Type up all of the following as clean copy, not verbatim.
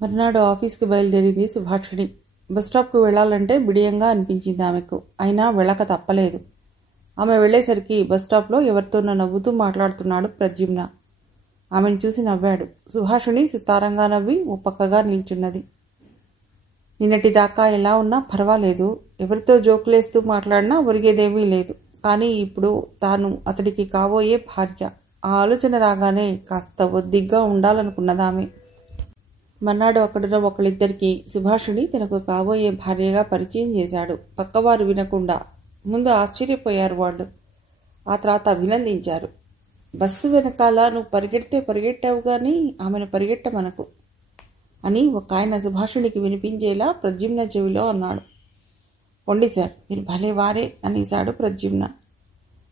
మర్నాడు ఆఫీస్కి బయలుదేరింది సుభాషిణి. బస్టాప్కు వెళ్లాలంటే బిడియంగా అనిపించింది ఆమెకు. అయినా వెళ్ళక తప్పలేదు. ఆమె వెళ్లేసరికి బస్టాప్లో ఎవరితోనో నవ్వుతూ మాట్లాడుతున్నాడు ప్రద్యుమ్న. ఆమెను చూసి నవ్వాడు. సుభాషిణి సుతారంగా నవ్వి ఓ పక్కగా నిల్చున్నది. నిన్నటిదాకా ఎలా ఉన్నా పర్వాలేదు, ఎవరితో జోకులేస్తూ మాట్లాడినా ఒరిగేదేమీ లేదు. కానీ ఇప్పుడు తాను అతడికి కాబోయే భార్య. ఆ ఆలోచన రాగానే కాస్త ఒద్దిగ్గా ఉండాలనుకున్నదామె. మర్నాడు అక్కడున్న ఒకళ్ళిద్దరికీ సుభాషిణి తనకు కాబోయే భార్యగా పరిచయం చేశాడు. పక్కవారు వినకుండా. ముందు ఆశ్చర్యపోయారు వాళ్ళు. ఆ తర్వాత అభినందించారు. బస్సు వెనకాల నువ్వు పరిగెడితే పరిగెట్టావు కానీ ఆమెను పరిగెట్టమనకు అని ఒక ఆయన సుభాషిణికి వినిపించేలా ప్రద్యుమ్న చెవిలో అన్నాడు. పొండి సార్, మీరు భలే వారే అనేశాడు ప్రద్యుమ్న.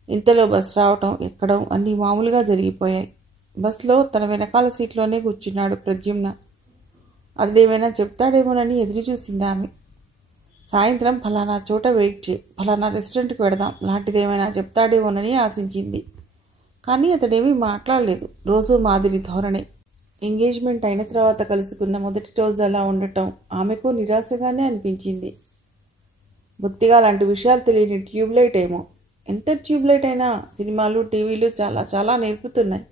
ఇంతలో బస్ రావటం ఎక్కడం అన్నీ మామూలుగా జరిగిపోయాయి. బస్సులో తన వెనకాల సీట్లోనే కూర్చున్నాడు ప్రద్యుమ్న. అతడేమైనా చెప్తాడేమోనని ఎదురు చూసింది ఆమె. సాయంత్రం ఫలానా చోట వెయిట్ చేయి, ఫలానా రెస్టారెంట్కి వెడదాం లాంటిదేమైనా చెప్తాడేమోనని ఆశించింది. కానీ అతడేమీ మాట్లాడలేదు. రోజు మాదిరి ధోరణే. ఎంగేజ్మెంట్ అయిన తర్వాత కలుసుకున్న మొదటి రోజు అలా ఉండటం ఆమెకు నిరాశగానే అనిపించింది. బొత్తిగా అలాంటి విషయాలు తెలియని ట్యూబ్లైట్ ఏమో. ఎంత ట్యూబ్లైట్ అయినా సినిమాలు టీవీలు చాలా చాలా నేర్పుతున్నాయి.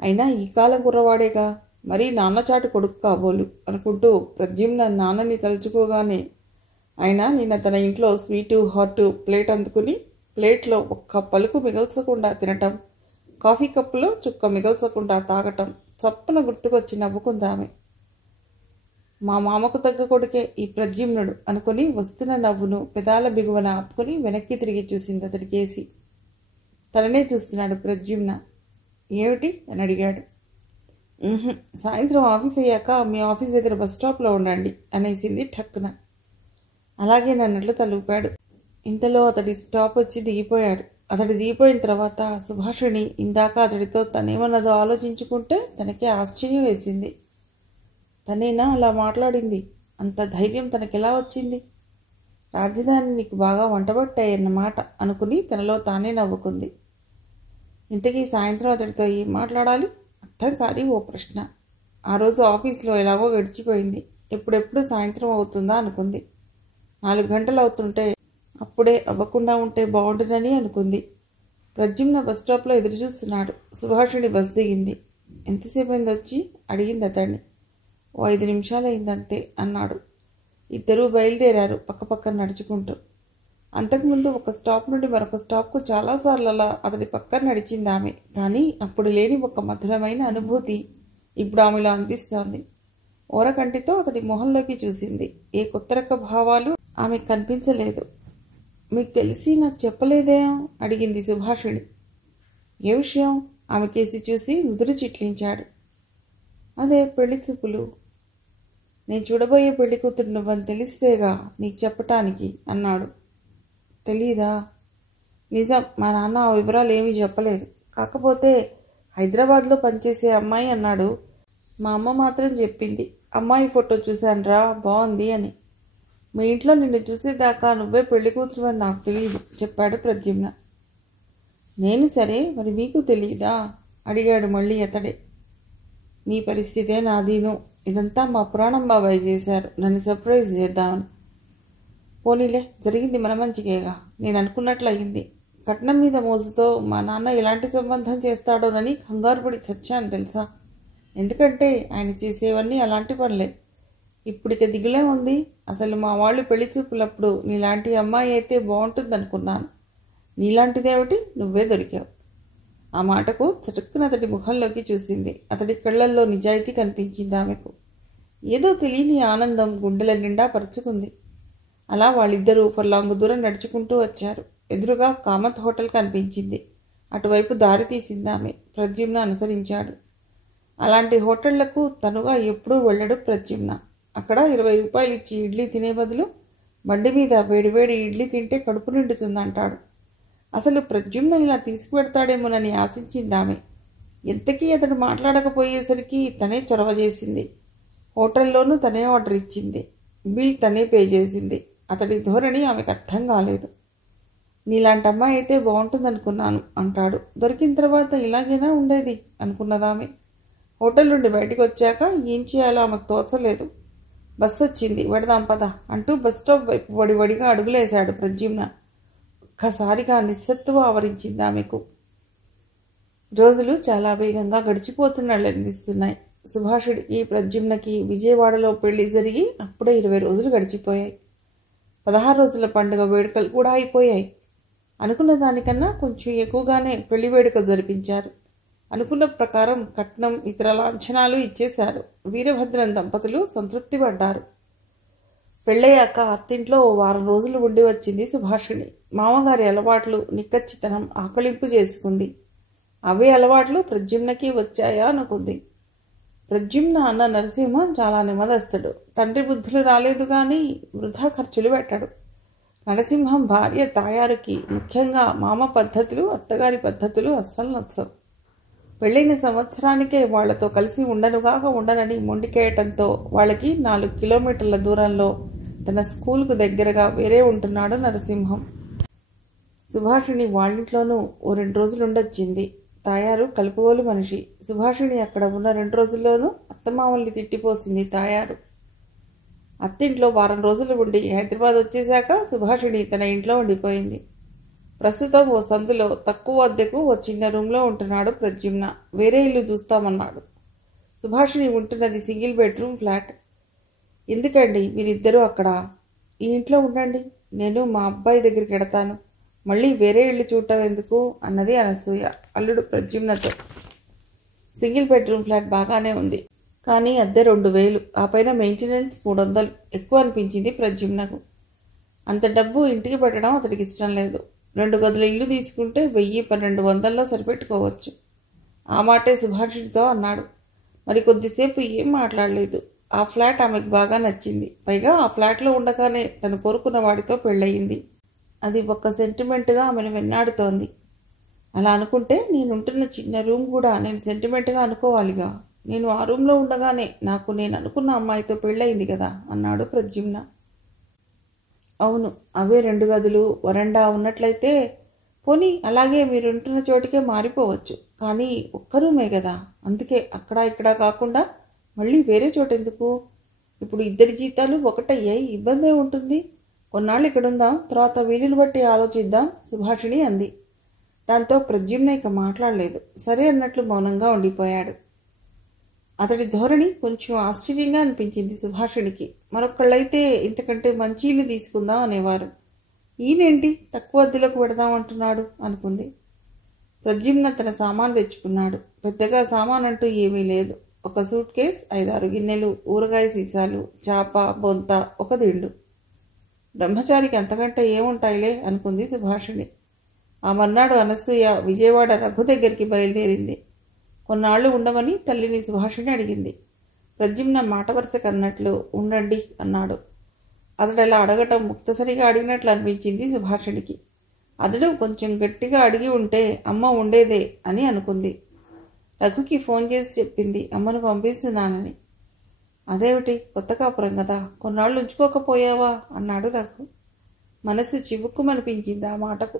అయినా ఈ కాలం కుర్రవాడేగా, మరీ నాన్నచాటు కొడుకు కాబోలు అనుకుంటూ ప్రద్యుమ్న నాన్నని తలుచుకోగానే అయినా నిన్న తన ఇంట్లో స్వీటు హాటు ప్లేట్ అందుకుని ప్లేట్లో ఒక్క పలుకు మిగల్చకుండా తినటం, కాఫీ కప్పులో చుక్క మిగల్చకుండా తాగటం చప్పున గుర్తుకొచ్చి నవ్వుకుందామె. మా మామకు తగ్గ కొడుకే ఈ ప్రద్యుమ్నుడు అనుకుని వస్తున్న నవ్వును పెదాల బిగువన ఆపుకుని వెనక్కి తిరిగి చూసింది అతడికేసి. తననే చూస్తున్నాడు ప్రద్యుమ్న. ఏమిటి అని అడిగాడు. సాయంత్రం ఆఫీస్ అయ్యాక మీ ఆఫీస్ దగ్గర బస్ స్టాప్లో ఉండండి అనేసింది ఠక్కున. అలాగే నన్నట్లు తలూపాడు. ఇంతలో అతడి స్టాప్ వచ్చి దిగిపోయాడు. అతడు దిగిపోయిన తర్వాత సుభాషిణి ఇందాక అతడితో తనేమన్నదో ఆలోచించుకుంటే తనకే ఆశ్చర్యం వేసింది. తనేనా అలా మాట్లాడింది? అంత ధైర్యం తనకెలా వచ్చింది? రాజధాని నీకు బాగా వంటబట్టాయన్నమాట అనుకుని తనలో తానే నవ్వుకుంది. ఇంతకీ సాయంత్రం అతడితో ఏం మాట్లాడాలి? అర్థం కాని ఓ ప్రశ్న. ఆ రోజు ఆఫీస్లో ఎలాగో గడిచిపోయింది. ఎప్పుడెప్పుడు సాయంత్రం అవుతుందా అనుకుంది. 4 గంటలు అవుతుంటే అప్పుడే అవ్వకుండా ఉంటే బాగుంటుందని అనుకుంది. ప్రద్యుమ్న బస్ స్టాప్లో ఎదురు చూస్తున్నాడు. సుభాషిణి బస్ దిగింది. ఎంతసేపు అయింది వచ్చి అడిగింది అతన్ని. ఓ 5 నిమిషాలు అయిందంతే అన్నాడు. ఇద్దరూ బయలుదేరారు పక్కపక్కన నడుచుకుంటూ. అంతకుముందు ఒక స్టాప్ నుండి మరొక స్టాప్కు చాలాసార్లు అలా అతడి పక్కన నడిచింది ఆమె. కానీ అప్పుడు లేని ఒక మధురమైన అనుభూతి ఇప్పుడు ఆమెలో అనిపిస్తోంది. ఓరకంటితో అతడి మొహంలోకి చూసింది. ఏ కొత్త రక భావాలు ఆమె కనిపించలేదు. మీకు తెలిసి నాకు చెప్పలేదేం అడిగింది సుభాషిణి. ఏ విషయం? ఆమె కేసి చూసి నుదురు చిట్లించాడు. అదే పెళ్లి చూపులు. నేను చూడబోయే పెళ్లి కూతురు నువ్వని తెలిస్తేగా నీకు చెప్పటానికి అన్నాడు. తెలీదా? నిజం, మా నాన్న ఆ వివరాలు ఏమీ చెప్పలేదు. కాకపోతే హైదరాబాద్లో పనిచేసే అమ్మాయి అన్నాడు. మా అమ్మ మాత్రం చెప్పింది. అమ్మాయి ఫోటో చూశానురా, బాగుంది అని. మీ ఇంట్లో నిన్ను చూసేదాకా నువ్వే పెళ్లి కూతురు అని నాకు తెలియదు చెప్పాడు ప్రద్యుమ్న. నేను సరే, మరి మీకు తెలియదా అడిగాడు మళ్ళీ అతడే. మీ పరిస్థితే నాదీను. ఇదంతా మా పురాణం బాబాయ్ చేశారు నన్ను సర్ప్రైజ్ చేద్దామని. పోనీలే, జరిగింది మన మంచికేగా. నేను అనుకున్నట్లు అయింది. కట్నం మీద మోజుతో మా నాన్న ఎలాంటి సంబంధం చేస్తాడోనని కంగారుపడి చచ్చాను తెలుసా. ఎందుకంటే ఆయన చేసేవన్నీ అలాంటి పనులే. ఇప్పుడిక దిగులే ఉంది. అసలు మా వాళ్ళు పెళ్లి చూపులప్పుడు నీలాంటి అమ్మాయి అయితే బాగుంటుందనుకున్నాను. నీలాంటిదేమిటి, నువ్వే దొరికావు. ఆ మాటకు చటుక్కున అతడి ముఖంలోకి చూసింది. అతడి కళ్ళల్లో నిజాయితీ కనిపించింది ఆమెకు. ఏదో తెలియని ఆనందం గుండెల నిండా పరుచుకుంది. అలా వాళ్ళిద్దరూ ఫర్లాంగు దూరం నడుచుకుంటూ వచ్చారు. ఎదురుగా కామత్ హోటల్ కనిపించింది. అటువైపు దారి తీసింది ఆమె. ప్రద్యుమ్న అనుసరించాడు. అలాంటి హోటళ్లకు తనుగా ఎప్పుడూ వెళ్ళడు ప్రద్యుమ్న. అక్కడ 20 రూపాయలు ఇచ్చి ఇడ్లీ తినే బదులు బండి మీద వేడివేడి ఇడ్లీ తింటే కడుపు నిండుతుందంటాడు. అసలు ప్రద్యుమ్న ఇలా తీసుకువెడతాడేమోనని ఆశించిందామె. ఎంతకీ అతడు మాట్లాడకపోయేసరికి తనే చొరవ చేసింది. హోటల్లోనూ తనే ఆర్డర్ ఇచ్చింది. బిల్ తనే పే చేసింది. అతడి ధోరణి ఆమెకు అర్థం కాలేదు. నీలాంటి అమ్మాయి అయితే బాగుంటుందనుకున్నాను అంటాడు. దొరికిన తర్వాత ఇలాగైనా ఉండేది అనుకున్నదామె. హోటల్ నుండి బయటకు వచ్చాక ఏం చేయాలో ఆమెకు తోచలేదు. బస్సు వచ్చింది, వెడదాం పద అంటూ బస్ స్టాప్ వైపు వడివడిగా అడుగులేశాడు ప్రద్యుమ్న. ఒక్కసారిగా నిస్సత్తువ ఆవరించింది ఆమెకు. రోజులు చాలా వేగంగా గడిచిపోతున్నట్లనిపిస్తున్నాయి. సుభాషుడికి ప్రద్యుమ్నకి విజయవాడలో పెళ్లి జరిగి అప్పుడే 20 రోజులు గడిచిపోయాయి. 16 రోజుల పండుగ వేడుకలు కూడా అయిపోయాయి. అనుకున్న దానికన్నా కొంచెం ఎక్కువగానే పెళ్లి వేడుక జరిపించారు. అనుకున్న ప్రకారం కట్నం, ఇతర లాంఛనాలు ఇచ్చేశారు. వీరభద్రం దంపతులు సంతృప్తి పడ్డారు. పెళ్ళయ్యాక అత్తింట్లో 1 వారం రోజులు ఉండి వచ్చింది సుభాషిణి. మామగారి అలవాట్లు, నిక్కచ్చితనం ఆకళింపు చేసుకుంది. అవే అలవాట్లు ప్రద్యుమ్నకి వచ్చాయా అనుకుంది. ప్రద్యుమ్న అన్న నరసింహం చాలా నెమ్మదస్తుడు. తండ్రి బుద్ధులు రాలేదు కానీ వృధా ఖర్చులు పెట్టాడు. నరసింహం భార్య తాయారుకి ముఖ్యంగా మామ పద్ధతులు, అత్తగారి పద్ధతులు అస్సలు నచ్చవు. పెళ్ళైన సంవత్సరానికే వాళ్లతో కలిసి ఉండనని మొండికేయటంతో వాళ్ళకి 4 కిలోమీటర్ల దూరంలో తన స్కూల్కు దగ్గరగా వేరే ఉంటున్నాడు నరసింహం. సుభాషిణి వాళ్ళింట్లోనూ ఓ 2 రోజులు ఉండొచ్చింది. తాయారు కలుపుగోలు మనిషి. సుభాషిణి అక్కడ ఉన్న 2 రోజుల్లోనూ అత్తమామల్ని తిట్టిపోసింది తాయారు. అత్తింట్లో 1 వారం రోజులు ఉండి హైదరాబాద్ వచ్చేశాక సుభాషిణి తన ఇంట్లో ఉండిపోయింది. ప్రస్తుతం ఓ సందులో తక్కువ అద్దెకు ఓ చిన్న రూమ్లో ఉంటున్నాడు ప్రద్యుమ్న. వేరే ఇల్లు చూస్తామన్నాడు. సుభాషిణి ఉంటున్నది సింగిల్ బెడ్రూమ్ ఫ్లాట్. ఎందుకండి మీరిద్దరూ అక్కడ? ఈ ఇంట్లో ఉండండి, నేను మా అబ్బాయి దగ్గరికి వెడతాను. మళ్ళీ వేరే ఇల్లు చూడటం ఎందుకు అన్నది అనసూయ అల్లుడు ప్రద్యుమ్నతో. సింగిల్ బెడ్రూమ్ ఫ్లాట్ బాగానే ఉంది, కానీ అద్దె 2000, ఆ పైన మెయింటెనెన్స్ 300 ఎక్కువ అనిపించింది ప్రద్యుమ్నకు. అంత డబ్బు ఇంటికి పెట్టడం అతడికి ఇష్టం లేదు. 2 గదుల ఇల్లు తీసుకుంటే 1000-1200లో సరిపెట్టుకోవచ్చు. ఆ మాటే సుభాషిణితో అన్నాడు. మరి కొద్దిసేపు ఏం మాట్లాడలేదు. ఆ ఫ్లాట్ ఆమెకు బాగా నచ్చింది. పైగా ఆ ఫ్లాట్లో ఉండగానే తను కోరుకున్న వాడితో పెళ్ళయింది. అది ఒక్క సెంటిమెంట్గా ఆమెను వెన్నాడుతోంది. అలా అనుకుంటే నేనుంటున్న చిన్న రూమ్ కూడా నేను సెంటిమెంట్గా అనుకోవాలిగా. నేను ఆ రూమ్లో ఉండగానే నాకు నేను అనుకున్న అమ్మాయితో పెళ్ళయింది కదా అన్నాడు ప్రద్యుమ్న. అవును, అవే 2 గదులు, వరండా ఉన్నట్లయితే పోనీ అలాగే మీరుంటున్న చోటికే మారిపోవచ్చు. కానీ ఒక్క రూమే కదా, అందుకే అక్కడ ఇక్కడ కాకుండా మళ్ళీ వేరే చోటెందుకు? ఇప్పుడు ఇద్దరి జీతాలు ఒకటయ్యాయి, ఇబ్బందే ఉంటుంది. కొన్నాళ్ళు ఇక్కడుందాం, తర్వాత వీలుని బట్టి ఆలోచిద్దాం సుభాషిణి అంది. దాంతో ప్రద్యుమ్న ఇక మాట్లాడలేదు. సరే అన్నట్లు మౌనంగా ఉండిపోయాడు. అతడి ధోరణి కొంచెం ఆశ్చర్యంగా అనిపించింది సుభాషిణికి. మరొకళ్ళైతే ఇంతకంటే మంచి ఇల్లు తీసుకుందాం అనేవారు. ఈయనేంటి తక్కువ అద్దెలకు పెడదామంటున్నాడు అనుకుంది. ప్రద్యుమ్న తన సామాను తెచ్చుకున్నాడు. పెద్దగా సామానంటూ ఏమీ లేదు. ఒక సూట్ కేస్, 5-6 గిన్నెలు, ఊరగాయ సీసాలు, చాప, బొంత, ఒక దిండు. బ్రహ్మచారికి అంతకంటే ఏముంటాయిలే అనుకుంది సుభాషిణి. ఆ మర్నాడు అనసూయ విజయవాడ రఘు దగ్గరికి బయలుదేరింది. కొన్నాళ్లు ఉండమని తల్లిని సుభాషిణి అడిగింది. ప్రద్యుమ్న మాట వరుసకు అన్నట్లు ఉండండి అన్నాడు. అతడలా అడగటం ముక్తసరిగా అడిగినట్లు అనిపించింది సుభాషిణికి. అతడు కొంచెం గట్టిగా అడిగి ఉంటే అమ్మ ఉండేదే అని అనుకుంది. రఘుకి ఫోన్ చేసి చెప్పింది అమ్మను పంపిస్తున్నానని. అదేమిటి, కొత్త కాపురం కదా, కొన్నాళ్ళు ఉంచుకోకపోయావా అన్నాడు రఘు. మనసు చివుక్కుమనిపించింది ఆ మాటకు.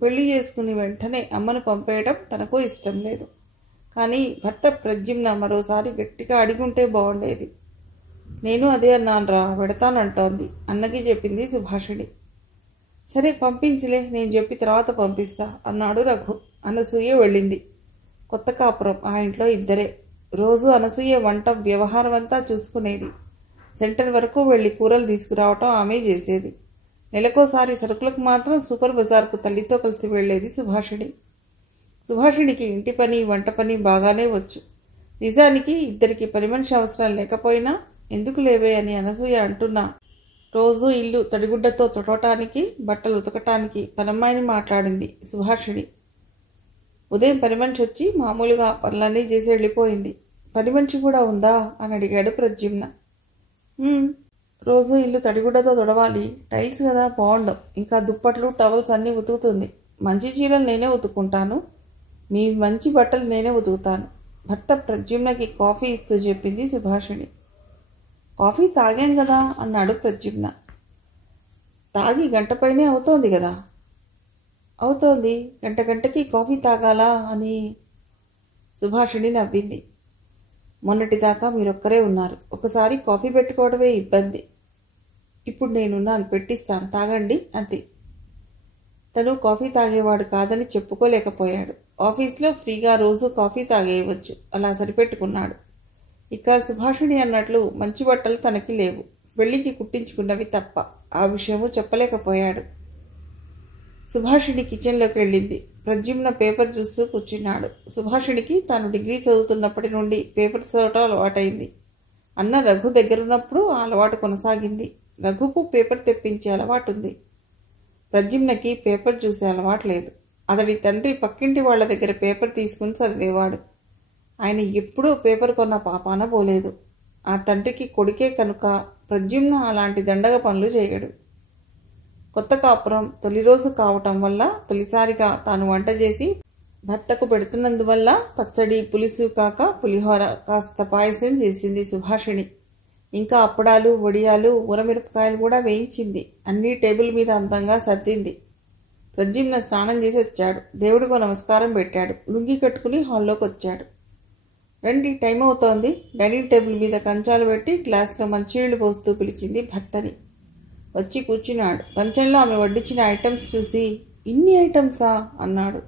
పెళ్లి చేసుకుని వెంటనే అమ్మను పంపేయడం తనకు ఇష్టం లేదు. కానీ భర్త ప్రద్యుమ్న మరోసారి గట్టిగా అడిగుంటే బాగుండేది. నేను అదే అన్నానురా, పెడతానంటోంది అన్నకి చెప్పింది సుభాషిణి. సరే పంపించలే, నేను చెప్పి తర్వాత పంపిస్తా అన్నాడు రఘు. అనసూయ వెళ్ళింది. కొత్త కాపురం, ఆ ఇంట్లో ఇద్దరే. రోజు అనసూయ వంట వ్యవహారం అంతా చూసుకునేది. సెంటర్ వరకు వెళ్ళి కూరలు తీసుకురావటం ఆమె చేసేది. నెలకోసారి సరుకులకు మాత్రం సూపర్ బజార్కు తల్లితో కలిసి వెళ్లేది సుభాషిణి. సుభాషిణికి ఇంటి పని, వంట పని బాగానే వచ్చు. నిజానికి ఇద్దరికి పని మనిషి అవసరం లేకపోయినా ఎందుకు లేవే అని అనసూయ అంటున్నా రోజు ఇల్లు తడిగుడ్డతో తుడవటానికి, బట్టలు ఉతకటానికి పనమ్మాయిని మాట్లాడింది సుభాషిణి. ఉదయం పని మనిషి వచ్చి మామూలుగా పనులన్నీ చేసి వెళ్ళిపోయింది. పని మనిషి కూడా ఉందా అని అడిగాడు ప్రద్యుమ్న. రోజు ఇల్లు తడిగుడ్డతో తుడవాలి, టైల్స్ కదా బాగుండవు. ఇంకా దుప్పట్లు, టవల్స్ అన్నీ ఉతుకుతుంది. మంచి చీరలు నేనే ఉతుక్కుంటాను, మీ మంచి బట్టలు నేనే ఉతుకుతాను. భర్త ప్రద్యుమ్నకి కాఫీ ఇస్తూ చెప్పింది సుభాషిణి. కాఫీ తాగాం కదా అన్నాడు ప్రద్యుమ్న. తాగి గంటపైనే అవుతోంది కదా. అవుతోంది, గంటకి కాఫీ తాగాలా అని సుభాషిణి నవ్వింది. మొన్నటిదాకా మీరొక్కరే ఉన్నారు. ఒకసారి కాఫీ పెట్టుకోవడమే ఇబ్బంది. ఇప్పుడు నేనున్నాను, పెట్టిస్తాను, తాగండి అంతే. తను కాఫీ తాగేవాడు కాదని చెప్పుకోలేకపోయాడు. ఆఫీస్లో ఫ్రీగా రోజు కాఫీ తాగేయవచ్చు, అలా సరిపెట్టుకున్నాడు. ఇక సుభాషిణి అన్నట్లు మంచి బట్టలు తనకి లేవు, పెళ్లికి కుట్టించుకున్నవి తప్ప. ఆ విషయము చెప్పలేకపోయాడు. సుభాషిణి కిచెన్లోకి వెళ్ళింది. ప్రద్యుమ్న పేపర్ చూస్తూ కూర్చున్నాడు. సుభాషిణికి తాను డిగ్రీ చదువుతున్నప్పటి నుండి పేపర్ చదవటం అలవాటైంది. అన్న రఘు దగ్గరున్నప్పుడు ఆ అలవాటు కొనసాగింది. రఘుకు పేపర్ తెప్పించే అలవాటుంది. ప్రద్యుమ్నకి పేపర్ చూసే అలవాటు లేదు. అతడి తండ్రి పక్కింటి వాళ్ల దగ్గర పేపర్ తీసుకుని చదివేవాడు. ఆయన ఎప్పుడూ పేపర్ కొన్న పాపాన పోలేదు. ఆ తండ్రికి కొడుకే కనుక ప్రద్యుమ్న అలాంటి దండగ పనులు చేయడు. కొత్త కాపురం తొలి రోజు కావటం వల్ల తొలిసారిగా తాను వంట చేసి భర్తకు పెడుతున్నందువల్ల పచ్చడి పులుసు కాక పులిహోర కాస్త పాయసం చేసింది సుభాషిణి. ఇంకా అప్పడాలు వడియాలు ఊరమిరపకాయలు కూడా వేయించింది. అన్నీ టేబుల్ మీద అందంగా సర్దింది. ప్రద్యుమ్న స్నానం చేసి వచ్చాడు. దేవుడికో నమస్కారం పెట్టాడు. లుంగి కట్టుకుని హాల్లోకి వచ్చాడు. రండి, టైం అవుతోంది. డైనింగ్ టేబుల్ మీద కంచాలు పెట్టి గ్లాసులో మంచినీళ్లు పోస్తూ పిలిచింది భర్తని. వచ్చి కూర్చున్నాడు. కంచంలో ఆమె వడ్డించిన ఐటమ్స్ చూసి, ఇన్ని ఐటమ్సా అన్నాడు.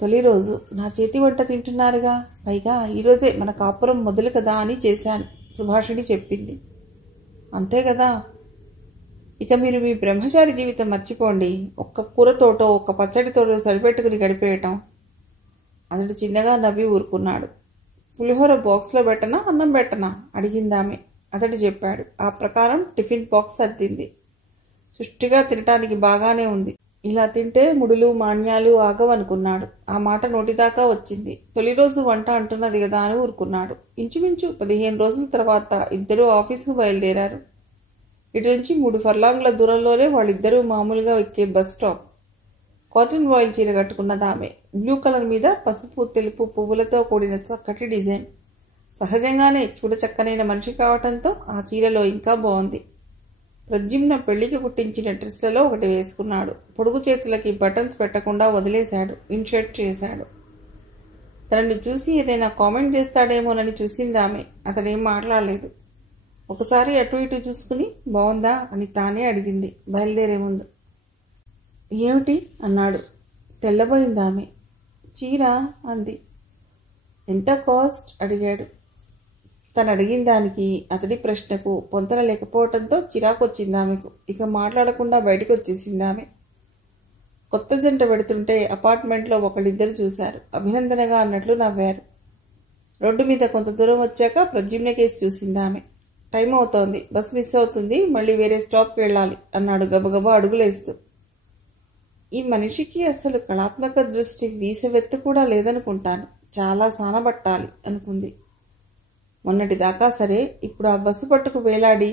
తొలి రోజు నా చేతి వంట తింటున్నారుగా, పైగా ఈరోజే మన కాపురం మొదలు కదా అని చేశాను, సుభాషిణి చెప్పింది. అంతే కదా, ఇక మీరు మీ బ్రహ్మచారి జీవితం మర్చిపోండి. ఒక్క కూరతోటో ఒక్క పచ్చడితోటో సరిపెట్టుకుని గడిపేయటం. అతడు చిన్నగా నవ్వి ఊరుకున్నాడు. పులిహోర బాక్స్లో పెట్టనా అన్నం పెట్టనా అడిగిందామె. అతడు చెప్పాడు. ఆ ప్రకారం టిఫిన్ బాక్స్ సర్దింది. సుష్టిగా తినటానికి బాగానే ఉంది. ఇలా తింటే ముడులు మాన్యాలు ఆగవనుకున్నాడు. ఆ మాట నోటిదాకా వచ్చింది. తొలి రోజు వంట అంటున్నది కదా అని ఊరుకున్నాడు. ఇంచుమించు 15 రోజుల తర్వాత ఇద్దరూ ఆఫీసుకు బయలుదేరారు. ఇటు నుంచి 3 ఫర్లాంగుల దూరంలోనే వాళ్ళిద్దరూ మామూలుగా ఎక్కే బస్ స్టాప్. కాటన్ వాయిల్ చీర కట్టుకున్నదామె. బ్లూ కలర్ మీద పసుపు తెలుపు పువ్వులతో కూడిన చక్కటి డిజైన్. సహజంగానే చూడచక్కనైన మనిషి కావటంతో ఆ చీరలో ఇంకా బాగుంది. ప్రద్యుమ్న పెళ్లికి కుట్టించిన డ్రెస్లలో ఒకటి వేసుకున్నాడు. పొడుగు చేతులకి బటన్స్ పెట్టకుండా వదిలేశాడు. ఇన్షర్ట్ చేశాడు. తనని చూసి ఏదైనా కామెంట్ చేస్తాడేమోనని చూసిందామె. అతడేం మాట్లాడలేదు. ఒకసారి అటు ఇటు చూసుకుని బాగుందా అని తానే అడిగింది బయలుదేరే ముందు. ఏమిటి అన్నాడు. తెల్లబోయిందామె. చీర అంది. ఎంత కాస్ట్ అడిగాడు. తను అడిగిన దానికి అతడి ప్రశ్నకు పొంతన లేకపోవడంతో చిరాకు వచ్చిందామెకు. ఇక మాట్లాడకుండా బయటకు వచ్చేసిందామె. కొత్త జంట పెడుతుంటే అపార్ట్మెంట్లో ఒకళ్ళిద్దరు చూశారు. అభినందనగా అన్నట్లు నవ్వారు. రోడ్డు మీద కొంత దూరం వచ్చాక ప్రద్యుమ్న కేసి చూసిందామె. టైం అవుతోంది, బస్ మిస్ అవుతుంది, మళ్ళీ వేరే స్టాప్కి వెళ్ళాలి అన్నాడు గబగబా అడుగులేస్తూ. ఈ మనిషికి అసలు కళాత్మక దృష్టి వీసవెత్తు కూడా లేదనుకుంటాను. చాలా సానబట్టాలి అనుకుంది. మొన్నటిదాకా సరే, ఇప్పుడు ఆ బస్సు పట్టుకు వేలాడి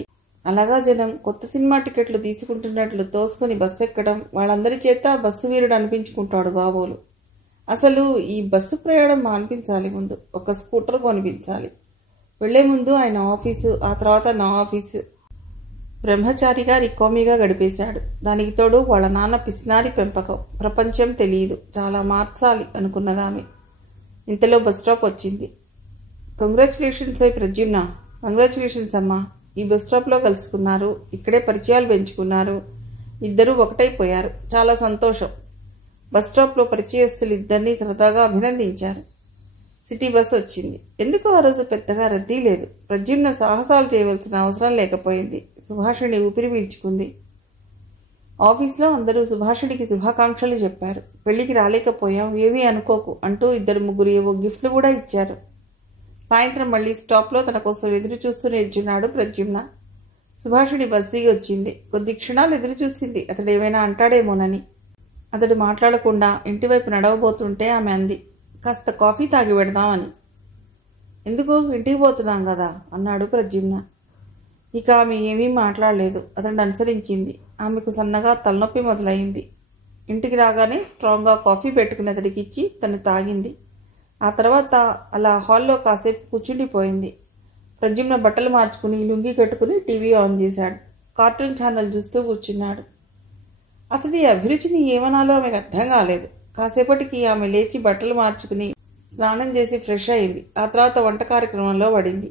అలాగా జనం కొత్త సినిమా టికెట్లు తీసుకుంటున్నట్లు తోసుకుని బస్సు ఎక్కడం, వాళ్ళందరి చేత బస్సు వీరుడు అనిపించుకుంటాడు బాబోలు. అసలు ఈ బస్సు ప్రయాణం మానిపించాలి. ముందు ఒక స్కూటర్ కొనిపించాలి. వెళ్లే ముందు ఆయన ఆఫీసు, ఆ తర్వాత నా ఆఫీసు. బ్రహ్మచారిగా రికోమీగా గడిపేశాడు. దానికి తోడు వాళ్ళ నాన్న పిసినారి పెంపకం. ప్రపంచం తెలియదు, చాలా మార్చాలి అనుకున్నదామె. ఇంతలో బస్ స్టాప్ వచ్చింది. కంగ్రాచులేషన్స్ అయి ప్రద్యుమ్న. కంగ్రాచులేషన్స్ అమ్మా. ఈ బస్ స్టాప్లో కలుసుకున్నారు, ఇక్కడే పరిచయాలు పెంచుకున్నారు, ఇద్దరూ ఒకటైపోయారు. చాలా సంతోషం. బస్ స్టాప్లో పరిచయస్తులు ఇద్దరినీ సరదాగా అభినందించారు. సిటీ బస్ వచ్చింది. ఎందుకు ఆ రోజు పెద్దగా రద్దీ లేదు. ప్రద్యుమ్న సాహసాలు చేయవలసిన అవసరం లేకపోయింది. సుభాషిణి ఊపిరి పీల్చుకుంది. ఆఫీస్లో అందరూ సుభాషిణికి శుభాకాంక్షలు చెప్పారు. పెళ్లికి రాలేకపోయాం, ఏమీ అనుకోకు అంటూ 2-3 ఏవో గిఫ్ట్లు కూడా ఇచ్చారు. సాయంత్రం మళ్లీ స్టాప్లో తన కోసం ఎదురు చూస్తూ నిల్చున్నాడు ప్రద్యుమ్న. సుభాషిణి బస్ దిగి వచ్చింది. కొద్ది క్షణాలు ఎదురు చూసింది అతడేమైనా అంటాడేమోనని. అతడు మాట్లాడకుండా ఇంటివైపు నడవబోతుంటే ఆమె అంది, కాస్త కాఫీ తాగి పెడదామని. ఎందుకు, ఇంటికి పోతున్నాం కదా అన్నాడు ప్రద్యుమ్న. ఇక ఆమె ఏమీ మాట్లాడలేదు. అతడిని అనుసరించింది. ఆమెకు సన్నగా తలనొప్పి మొదలైంది. ఇంటికి రాగానే స్ట్రాంగ్గా కాఫీ పెట్టుకుని అతడికి ఇచ్చి తను తాగింది. ఆ తర్వాత అలా హాల్లో కాసేపు కూర్చుండిపోయింది. ప్రద్యుమ్న బట్టలు మార్చుకుని లుంగి కట్టుకుని టీవీ ఆన్ చేశాడు. కార్టూన్ ఛానల్ చూస్తూ కూర్చున్నాడు. అతడి అభిరుచిని ఏమనాలో ఆమెకు అర్థం కాలేదు. కాసేపటికి ఆమె లేచి బట్టలు మార్చుకుని స్నానం చేసి ఫ్రెష్ అయింది. ఆ తర్వాత వంట కార్యక్రమంలో పడింది.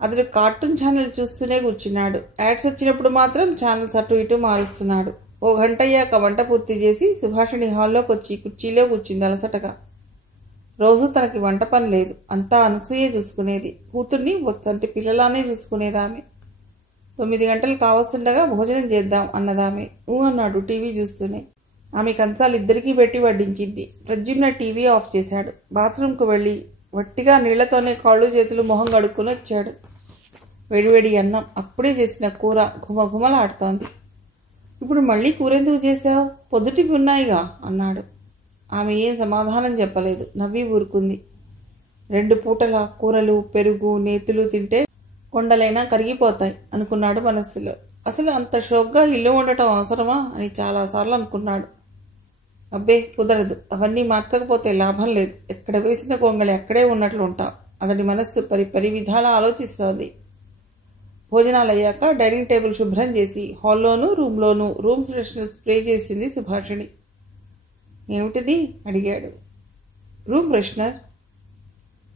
అతడు కార్టూన్ ఛానల్ చూస్తూనే కూర్చున్నాడు. యాడ్స్ వచ్చినప్పుడు మాత్రం ఛానల్స్ అటు ఇటు మారుస్తున్నాడు. ఓ గంట అయ్యాక వంట పూర్తి చేసి సుభాషిణి హాల్లోకి వచ్చి కుర్చీలో కూర్చుంది అలసటగా. రోజు తనకి వంట పని లేదు. అంతా అనసూయ చూసుకునేది. కూతుర్ని వచ్చంటి పిల్లలానే చూసుకునేదామె. 9 గంటలు కావస్తుండగా భోజనం చేద్దాం అన్నదామె. అన్నాడు టీవీ చూస్తూనే. ఆమె కంచాలు ఇద్దరికీ పెట్టి వడ్డించింది. ప్రద్యుమ్న టీవీ ఆఫ్ చేశాడు. బాత్రూంకు వెళ్ళి వట్టిగా నీళ్లతోనే కాళ్ళు చేతులు మొహం కడుక్కుని వచ్చాడు. వేడివేడి అన్నం, అప్పుడే చేసిన కూర ఘుమఘుమలాడుతోంది. ఇప్పుడు మళ్ళీ కూరెందుకు చేశావు? పొద్దుటివి ఉన్నాయిగా అన్నాడు. ఆమె ఏం సమాధానం చెప్పలేదు. నవ్వి ఊరుకుంది. 2 పూటల కూరలు, పెరుగు, నేతులు తింటే కొండలైనా కరిగిపోతాయి అనుకున్నాడు మనస్సులో. అసలు అంత షోక్గా ఇల్లు ఉండటం అవసరమా అని చాలాసార్లు అనుకున్నాడు. అబ్బే కుదరదు, అవన్నీ మార్చకపోతే లాభం లేదు. ఎక్కడ వేసిన కొంగలి అక్కడే ఉన్నట్లు ఉంటాం. అతడి మనస్సు పరి విధాలా ఆలోచిస్తోంది. భోజనాలయ్యాక డైనింగ్ టేబుల్ శుభ్రం చేసి హాల్లోనూ రూమ్లోనూ రూమ్ ఫ్రెషనర్ స్ప్రే చేసింది సుభాషిణి. ఏమిటిది అడిగాడు. Room freshener.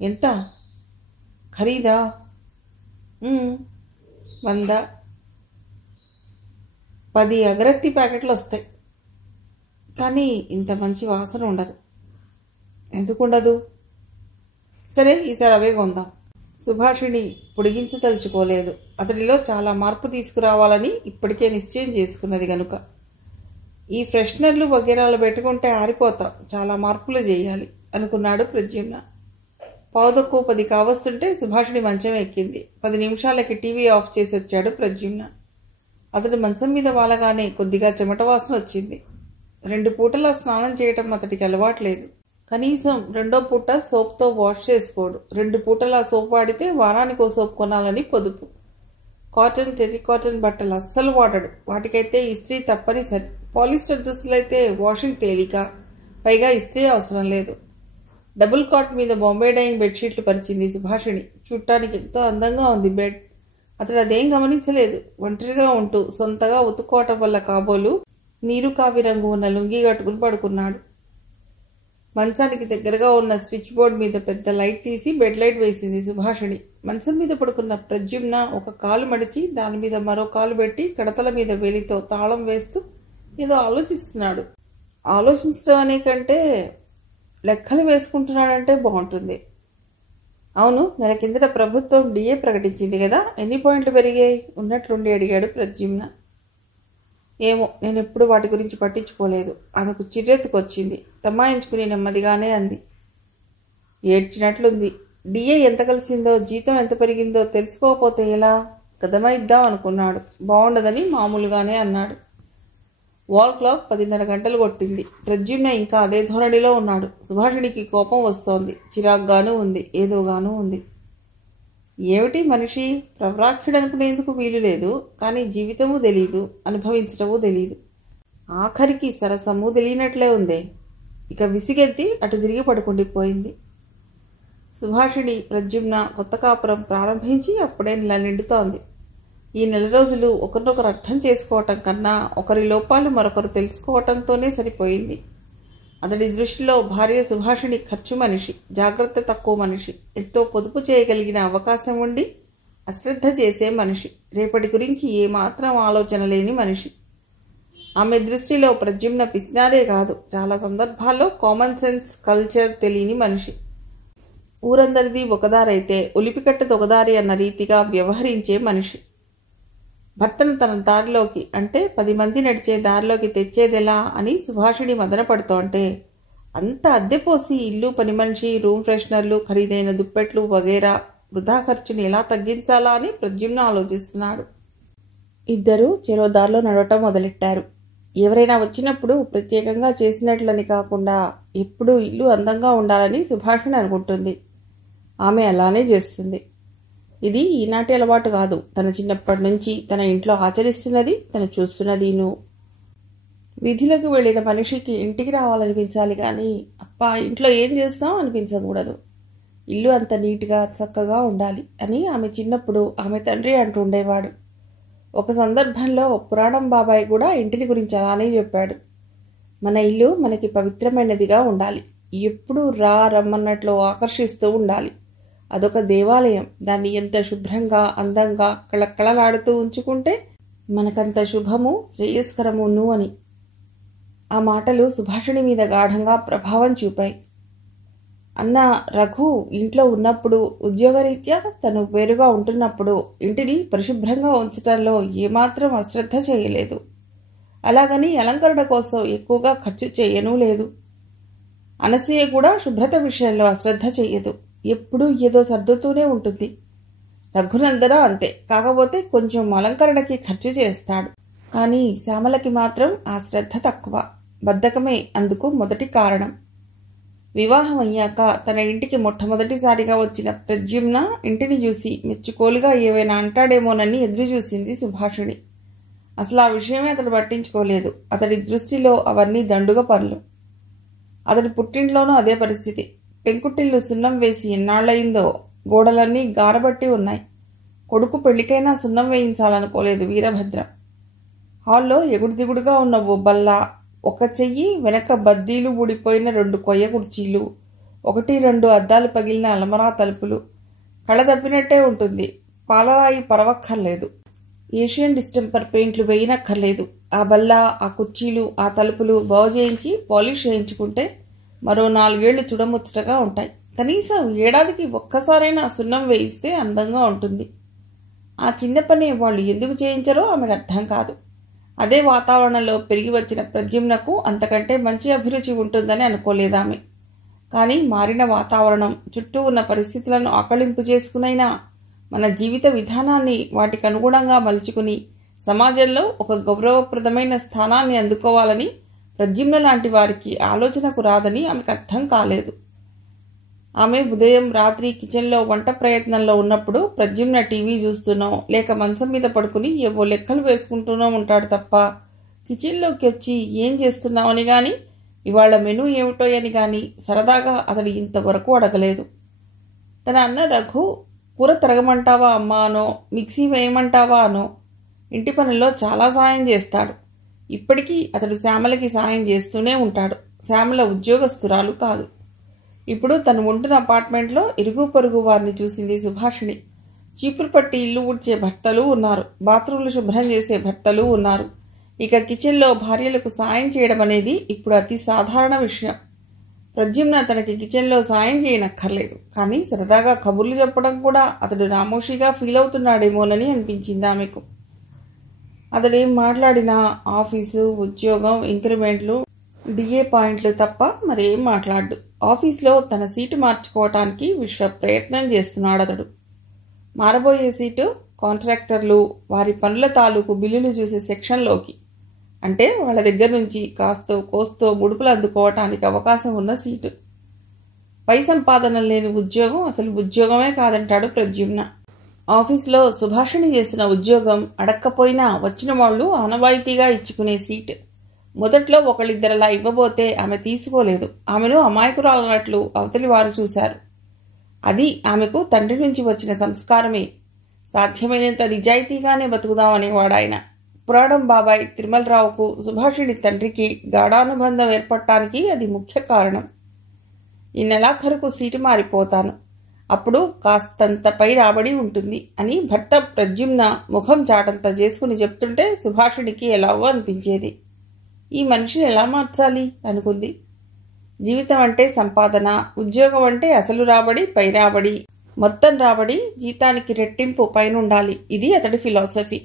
ఎంత? ఖరీదా? 100. 10 అగరత్తి ప్యాకెట్లు వస్తాయి. కానీ ఇంత మంచి వాసన ఉండదు. ఎందుకుండదు? సరే, ఈసారి అవే కొందాం. సుభాషిణి పొడిగించదలుచుకోలేదు. అతడిలో చాలా మార్పు తీసుకురావాలని ఇప్పటికే నిశ్చయం చేసుకున్నది గనుక. ఈ ఫ్రెషనర్లు వగేరాలు పెట్టుకుంటే ఆరిపోతాం, చాలా మార్పులు చేయాలి అనుకున్నాడు ప్రద్యుమ్న. 9:15 కావస్తుంటే సుభాషిణి మంచం ఎక్కింది. 10 నిమిషాలకి టీవీ ఆఫ్ చేసి వచ్చాడు ప్రద్యుమ్న. అతడు మంచం మీద వాలగానే కొద్దిగా చెమట వాసన వచ్చింది. 2 పూటలా స్నానం చేయటం అతడికి అలవాట్లేదు. కనీసం 2వ పూట సోప్తో వాష్ చేసుకోడు. 2 పూటలా సోప్ వాడితే వారానికో సోప్ కొనాలని పొదుపు. కాటన్, టెరికాటన్ బట్టలు అస్సలు వాడడు. వాటికైతే ఇస్త్రీ తప్పనిసరి. పాలిస్టర్ దుస్తులైతే వాషింగ్ తేలిక, పైగా ఇస్త్రీ అవసరం లేదు. డబుల్ కాట్ మీద బాంబే డైయింగ్ బెడ్షీట్లు పరిచింది సుభాషిణి. చూడటానికి ఎంతో అందంగా ఉంది బెడ్. అతడు అదేం గమనించలేదు. ఒంటరిగా ఉంటూ సొంతగా ఉతుక్కోవటం వల్ల కాబోలు నీరు కావి రంగు ఉన్న లుంగి కట్టుకుని పడుకున్నాడు. మంచానికి దగ్గరగా ఉన్న స్విచ్ బోర్డ్ మీద పెద్ద లైట్ తీసి బెడ్ లైట్ వేసింది సుభాషిణి. మంచం మీద పడుకున్న ప్రద్యుమ్న ఒక కాలు మడిచి దాని మీద మరో కాలు పెట్టి కడతల మీద వేలితో తాళం వేస్తూ ఏదో ఆలోచిస్తున్నాడు. ఆలోచించడం అనే కంటే లెక్కలు వేసుకుంటున్నాడంటే బాగుంటుంది. అవును, నెల కిందట ప్రభుత్వం డిఏ ప్రకటించింది కదా, ఎన్ని పాయింట్లు పెరిగాయి? ఉన్నట్లుండి అడిగాడు ప్రద్యుమ్న. ఏమో, నేను ఎప్పుడు వాటి గురించి పట్టించుకోలేదు. ఆమెకు చిర్రెత్తుకొచ్చింది. తమాయించుకుని నెమ్మదిగానే అంది. ఏడ్చినట్లుంది. డిఏ ఎంత కలిసిందో, జీతం ఎంత పెరిగిందో తెలుసుకోకపోతే ఎలా? గదమ ఇద్దాం అనుకున్నాడు. బాగుండదని మామూలుగానే అన్నాడు. వాల్ క్లాక్ 10:30 గంటలు కొట్టింది. ప్రద్యుమ్న ఇంకా అదే ధోరణిలో ఉన్నాడు. సుభాషిణికి కోపం వస్తోంది. చిరాగ్గానూ ఉంది, ఏదోగానూ ఉంది. ఏమిటి మనిషి, ప్రవ్రాక్షుడనుకునేందుకు వీలు లేదు, కానీ జీవితమూ తెలీదు, అనుభవించటమూ తెలీదు. ఆఖరికి సరసమూ తెలియనట్లే ఉందే. ఇక విసిగెత్తి అటు తిరిగి పడుకుండిపోయింది. సుభాషిణి ప్రద్యుమ్న కొత్త కాపురం ప్రారంభించి అప్పుడే నెల నిండుతోంది. ఈ నెల రోజులు ఒకరినొకరు అర్థం చేసుకోవటం కన్నా ఒకరి లోపాలు మరొకరు తెలుసుకోవటంతోనే సరిపోయింది. అతడి దృష్టిలో భార్య సుభాషిణి ఖర్చు మనిషి, జాగ్రత్త తక్కువ మనిషి, ఎంతో పొదుపు చేయగలిగిన అవకాశం ఉండి అశ్రద్ధ చేసే మనిషి, రేపటి గురించి ఏమాత్రం ఆలోచన లేని మనిషి. ఆమె దృష్టిలో ప్రద్యుమ్న పిసినారే కాదు, చాలా సందర్భాల్లో కామన్ సెన్స్, కల్చర్ తెలియని మనిషి. ఊరందరిది ఒకదారైతే ఉలిపికట్టది ఒకదారి అన్న రీతిగా వ్యవహరించే మనిషి. భర్తను తన దారిలోకి, అంటే 10 మంది నడిచే దారిలోకి తెచ్చేదెలా అని సుభాషిణి మదన పడుతోంటే, అంత అద్దెపోసి ఇల్లు, పని మనిషి, రూమ్ ఫ్రెషనర్లు, ఖరీదైన దుప్పెట్లు వగేరా వృధా ఖర్చుని ఎలా తగ్గించాలా అని ప్రద్యుమ్న ఆలోచిస్తున్నాడు. ఇద్దరూ చెరో దారిలో నడవటం మొదలెట్టారు. ఎవరైనా వచ్చినప్పుడు ప్రత్యేకంగా చేసినట్లని కాకుండా ఎప్పుడూ ఇల్లు అందంగా ఉండాలని సుభాషిణి అనుకుంటుంది. ఆమె అలానే చేస్తుంది. ఇది ఈనాటి అలవాటు కాదు, తన చిన్నప్పటి నుంచి తన ఇంట్లో ఆచరిస్తున్నది, తను చూస్తున్నదిను. వీధిలోకి వెళ్ళిన మనిషికి ఇంటికి రావాలనిపించాలి కానీ అప్పా ఇంట్లో ఏం చేస్తాం అనిపించకూడదు. ఇల్లు అంత నీట్గా చక్కగా ఉండాలి అని ఆమె చిన్నప్పుడు ఆమె తండ్రి అంటుండేవాడు. ఒక సందర్భంలో పురాణం బాబాయ్ కూడా ఇంటిని గురించి అలానే చెప్పాడు. మన ఇల్లు మనకి పవిత్రమైనదిగా ఉండాలి, ఎప్పుడూ రా రమ్మన్నట్లు ఆకర్షిస్తూ ఉండాలి. అదొక దేవాలయం. దాన్ని ఎంత శుభ్రంగా అందంగా కళకళలాడుతూ ఉంచుకుంటే మనకంత శుభము శ్రేయస్కరమును అని. ఆ మాటలు సుభాషిణి మీద గాఢంగా ప్రభావం చూపాయి. అన్న రఘు ఇంట్లో ఉన్నప్పుడు, ఉద్యోగరీత్యా తను వేరుగా ఉంటున్నప్పుడు ఇంటిని పరిశుభ్రంగా ఉంచటంలో ఏమాత్రం అశ్రద్ధ చేయలేదు. అలాగని అలంకరణ కోసం ఎక్కువగా ఖర్చు చేయనూ లేదు. అనసూయ కూడా శుభ్రత విషయంలో అశ్రద్ధ చెయ్యదు. ఎప్పుడూ ఏదో సర్దుతూనే ఉంటుంది. రఘునందన అంతే. కాకపోతే కొంచెం అలంకరణకి ఖర్చు చేస్తాడు. కానీ శ్యామలకి మాత్రం ఆ శ్రద్ధ తక్కువ. బద్ధకమే అందుకు మొదటి కారణం. వివాహం అయ్యాక తన ఇంటికి మొట్టమొదటిసారిగా వచ్చిన ప్రద్యుమ్న ఇంటిని చూసి మెచ్చుకోలుగా ఏవైనా అంటాడేమోనని ఎదురుచూసింది సుభాషిణి. అసలు ఆ విషయమే అతడు పట్టించుకోలేదు. అతడి దృష్టిలో అవన్నీ దండుగ పనులు. అతడి పుట్టింట్లోనూ అదే పరిస్థితి. పెంకుటిల్లు సున్నం వేసి ఎన్నాళ్లయిందో. గోడలన్నీ గారబట్టి ఉన్నాయి. కొడుకు పెళ్లికైనా సున్నం వేయించాలనుకోలేదు వీరభద్రం. హాల్లో ఎగుడు దిగుడుగా ఉన్న ఓ బల్ల, ఒక చెయ్యి వెనక బద్దీలు ఊడిపోయిన 2 కొయ్య కుర్చీలు, 1-2 అద్దాలు పగిలిన అలమరా తలుపులు. కళ తప్పినట్టే ఉంటుంది. పాలరాయి పరవక్కర్లేదు. ఏషియన్ డిస్టెంపర్ పెయింట్లు వేయనక్కర్లేదు. ఆ బల్ల, ఆ కుర్చీలు, ఆ తలుపులు బాగు చేయించి పాలిష్ చేయించుకుంటే మరో 4 ఏళ్లు చుడముచ్చటగా ఉంటాయి. కనీసం ఏడాదికి ఒక్కసారైనా సున్నం వేయిస్తే అందంగా ఉంటుంది. ఆ చిన్న పని వాళ్ళు ఎందుకు చేయించారో ఆమెకు అర్థం కాదు. అదే వాతావరణంలో పెరిగి వచ్చిన ప్రద్యుమ్నకు అంతకంటే మంచి అభిరుచి ఉంటుందని అనుకోలేదామె. కానీ మారిన వాతావరణం, చుట్టూ ఉన్న పరిస్థితులను ఆకళింపు చేసుకునైనా మన జీవిత విధానాన్ని వాటికి అనుగుణంగా మలుచుకుని సమాజంలో ఒక గౌరవప్రదమైన స్థానాన్ని అందుకోవాలని ప్రద్యుమ్న లాంటి వారికి ఆలోచనకు రాదని ఆమెకు అర్థం కాలేదు. ఆమె ఉదయం రాత్రి కిచెన్లో వంట ప్రయత్నంలో ఉన్నప్పుడు ప్రద్యుమ్న టీవీ చూస్తూనో లేక మంచం మీద పడుకుని ఏవో లెక్కలు వేసుకుంటూనో ఉంటాడు తప్ప కిచెన్లోకి వచ్చి ఏం చేస్తున్నావని గాని, ఇవాళ మెనూ ఏమిటో అని గాని సరదాగా అతడు ఇంతవరకు అడగలేదు. తన అన్న రఘు కూర తరగమంటావా అమ్మా అనో, మిక్సీ వేయమంటావా అనో ఇంటి పనుల్లో చాలా సాయం చేస్తాడు. ఇప్పటికీ అతడు శ్యామలకి సాయం చేస్తూనే ఉంటాడు. శ్యామల ఉద్యోగస్తురాలు కాదు. ఇప్పుడు తను ఉంటున్న అపార్ట్మెంట్లో ఇరుగు పొరుగు వారిని చూసింది సుభాషిణి. చీపురు పట్టి ఇల్లు ఊడ్చే భర్తలు ఉన్నారు. బాత్రూంలు శుభ్రం చేసే భర్తలు ఉన్నారు. ఇక కిచెన్లో భార్యలకు సాయం చేయడం అనేది ఇప్పుడు అతి సాధారణ విషయం. ప్రద్యుమ్న తనకి కిచెన్లో సాయం చేయనక్కర్లేదు. కానీ సరదాగా కబుర్లు చెప్పడం కూడా అతడు నామోషిగా ఫీల్ అవుతున్నాడేమోనని అనిపించింది ఆమెకు. అతడేం మాట్లాడినా ఆఫీసు, ఉద్యోగం, ఇంక్రిమెంట్లు, డిఏ పాయింట్లు తప్ప మరేం మాట్లాడు. ఆఫీస్లో తన సీటు మార్చుకోవటానికి విశ్వ ప్రయత్నం చేస్తున్నాడు అతడు. మారబోయే సీటు కాంట్రాక్టర్లు వారి పనుల తాలూకు బిల్లులు చూసే సెక్షన్లోకి, అంటే వాళ్ళ దగ్గర నుంచి కాస్తో కోస్తో ముడుపులు అందుకోవటానికి అవకాశం ఉన్న సీటు. పై సంపాదన లేని ఉద్యోగం అసలు ఉద్యోగమే కాదంటాడు ప్రద్యుమ్న. ఆఫీస్లో సుభాషిణి చేసిన ఉద్యోగం అడక్కపోయినా వచ్చిన వాళ్ళు ఆనవాయితీగా ఇచ్చుకునే సీటు. మొదట్లో ఒకళ్ళిద్దరలా ఇవ్వబోతే ఆమె తీసుకోలేదు. ఆమెను అమాయకురాలన్నట్లు అవతలి వారు చూశారు. అది ఆమెకు తండ్రి నుంచి వచ్చిన సంస్కారమే. సాధ్యమైనంత నిజాయితీగానే బతుకుదామనేవాడాయన. పురాణం బాబాయ్ తిరుమలరావుకు సుభాషిణి తండ్రికి గాఢానుబంధం ఏర్పడటానికి అది ముఖ్య కారణం. ఈ నెలాఖరుకు సీటు మారిపోతాను, అప్పుడు కాస్తంత పై రాబడి ఉంటుంది అని భర్త ప్రద్యుమ్న ముఖం చాటంత చేసుకుని చెప్తుంటే సుభాషిణికి ఎలాగో అనిపించేది. ఈ మనిషిని ఎలా మార్చాలి అనుకుంది. జీవితం అంటే సంపాదన, ఉద్యోగం అంటే అసలు రాబడి, పై రాబడి, మొత్తం రాబడి జీతానికి రెట్టింపు పైనుండాలి. ఇది అతడి ఫిలాసఫీ.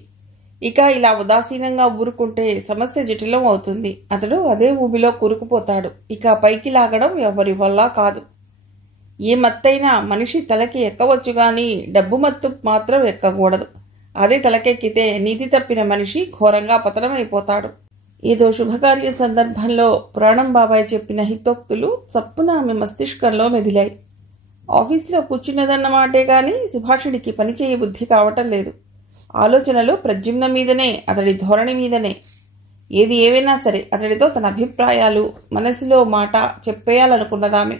ఇక ఇలా ఉదాసీనంగా ఊరుకుంటే సమస్య జటిలం అవుతుంది. అతడు అదే ఊబిలో కూరుకుపోతాడు. ఇక పైకి లాగడం ఎవరి వల్ల కాదు. ఏ మత్తైనా మనిషి తలకి ఎక్కవచ్చు గాని డబ్బు మత్తు మాత్రం ఎక్కకూడదు. అదే తలకెక్కితే నీతి తప్పిన మనిషి ఘోరంగా పతనమైపోతాడు. ఏదో శుభకార్య సందర్భంలో పురాణం బాబాయ్ చెప్పిన హితోక్తులు చప్పున ఆమె మస్తిష్కంలో మెదిలాయి. ఆఫీసులో కూర్చున్నదన్నమాటే గాని సుభాషిణికి పనిచేయ బుద్ధి కావటం లేదు. ఆలోచనలు ప్రద్యుమ్న మీదనే, అతడి ధోరణి మీదనే. ఏది ఏవైనా సరే అతడితో తన అభిప్రాయాలు మనసులో మాట చెప్పేయాలనుకున్నదామె.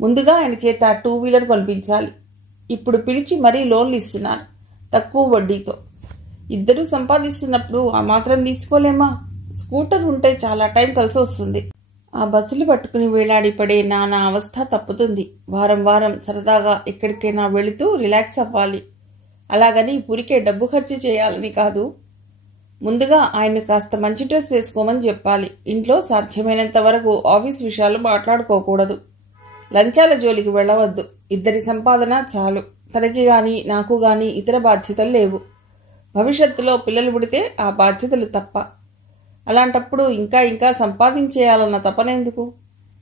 ముందుగా ఆయన చేత 2 వీలర్ కొనిపించాలి. ఇప్పుడు పిలిచి మరీ లోన్లు ఇస్తున్నారు తక్కువ వడ్డీతో. ఇద్దరూ సంపాదిస్తున్నప్పుడు ఆ మాత్రం తీసుకోలేమా? స్కూటర్ ఉంటే చాలా టైం కలిసి వస్తుంది. ఆ బస్సులు పట్టుకుని వేలాడి పడే నా అవస్థ తప్పుతుంది. వారం వారం సరదాగా ఎక్కడికైనా వెళుతూ రిలాక్స్ అవ్వాలి. అలాగని ఊరికే డబ్బు ఖర్చు చేయాలని కాదు. ముందుగా ఆయన్ని కాస్త మంచి డ్రెస్ వేసుకోమని చెప్పాలి. ఇంట్లో సాధ్యమైనంత వరకు ఆఫీస్ విషయాలు మాట్లాడుకోకూడదు. లంచాల జోలికి వెళ్ళవద్దు. ఇద్దరి సంపాదన చాలు. తనకి గాని నాకు గాని ఇతర బాధ్యతలు లేవు. భవిష్యత్తులో పిల్లలు పుడితే ఆ బాధ్యతలు తప్ప. అలాంటప్పుడు ఇంకా ఇంకా సంపాదించేయాలన్న తపనెందుకు?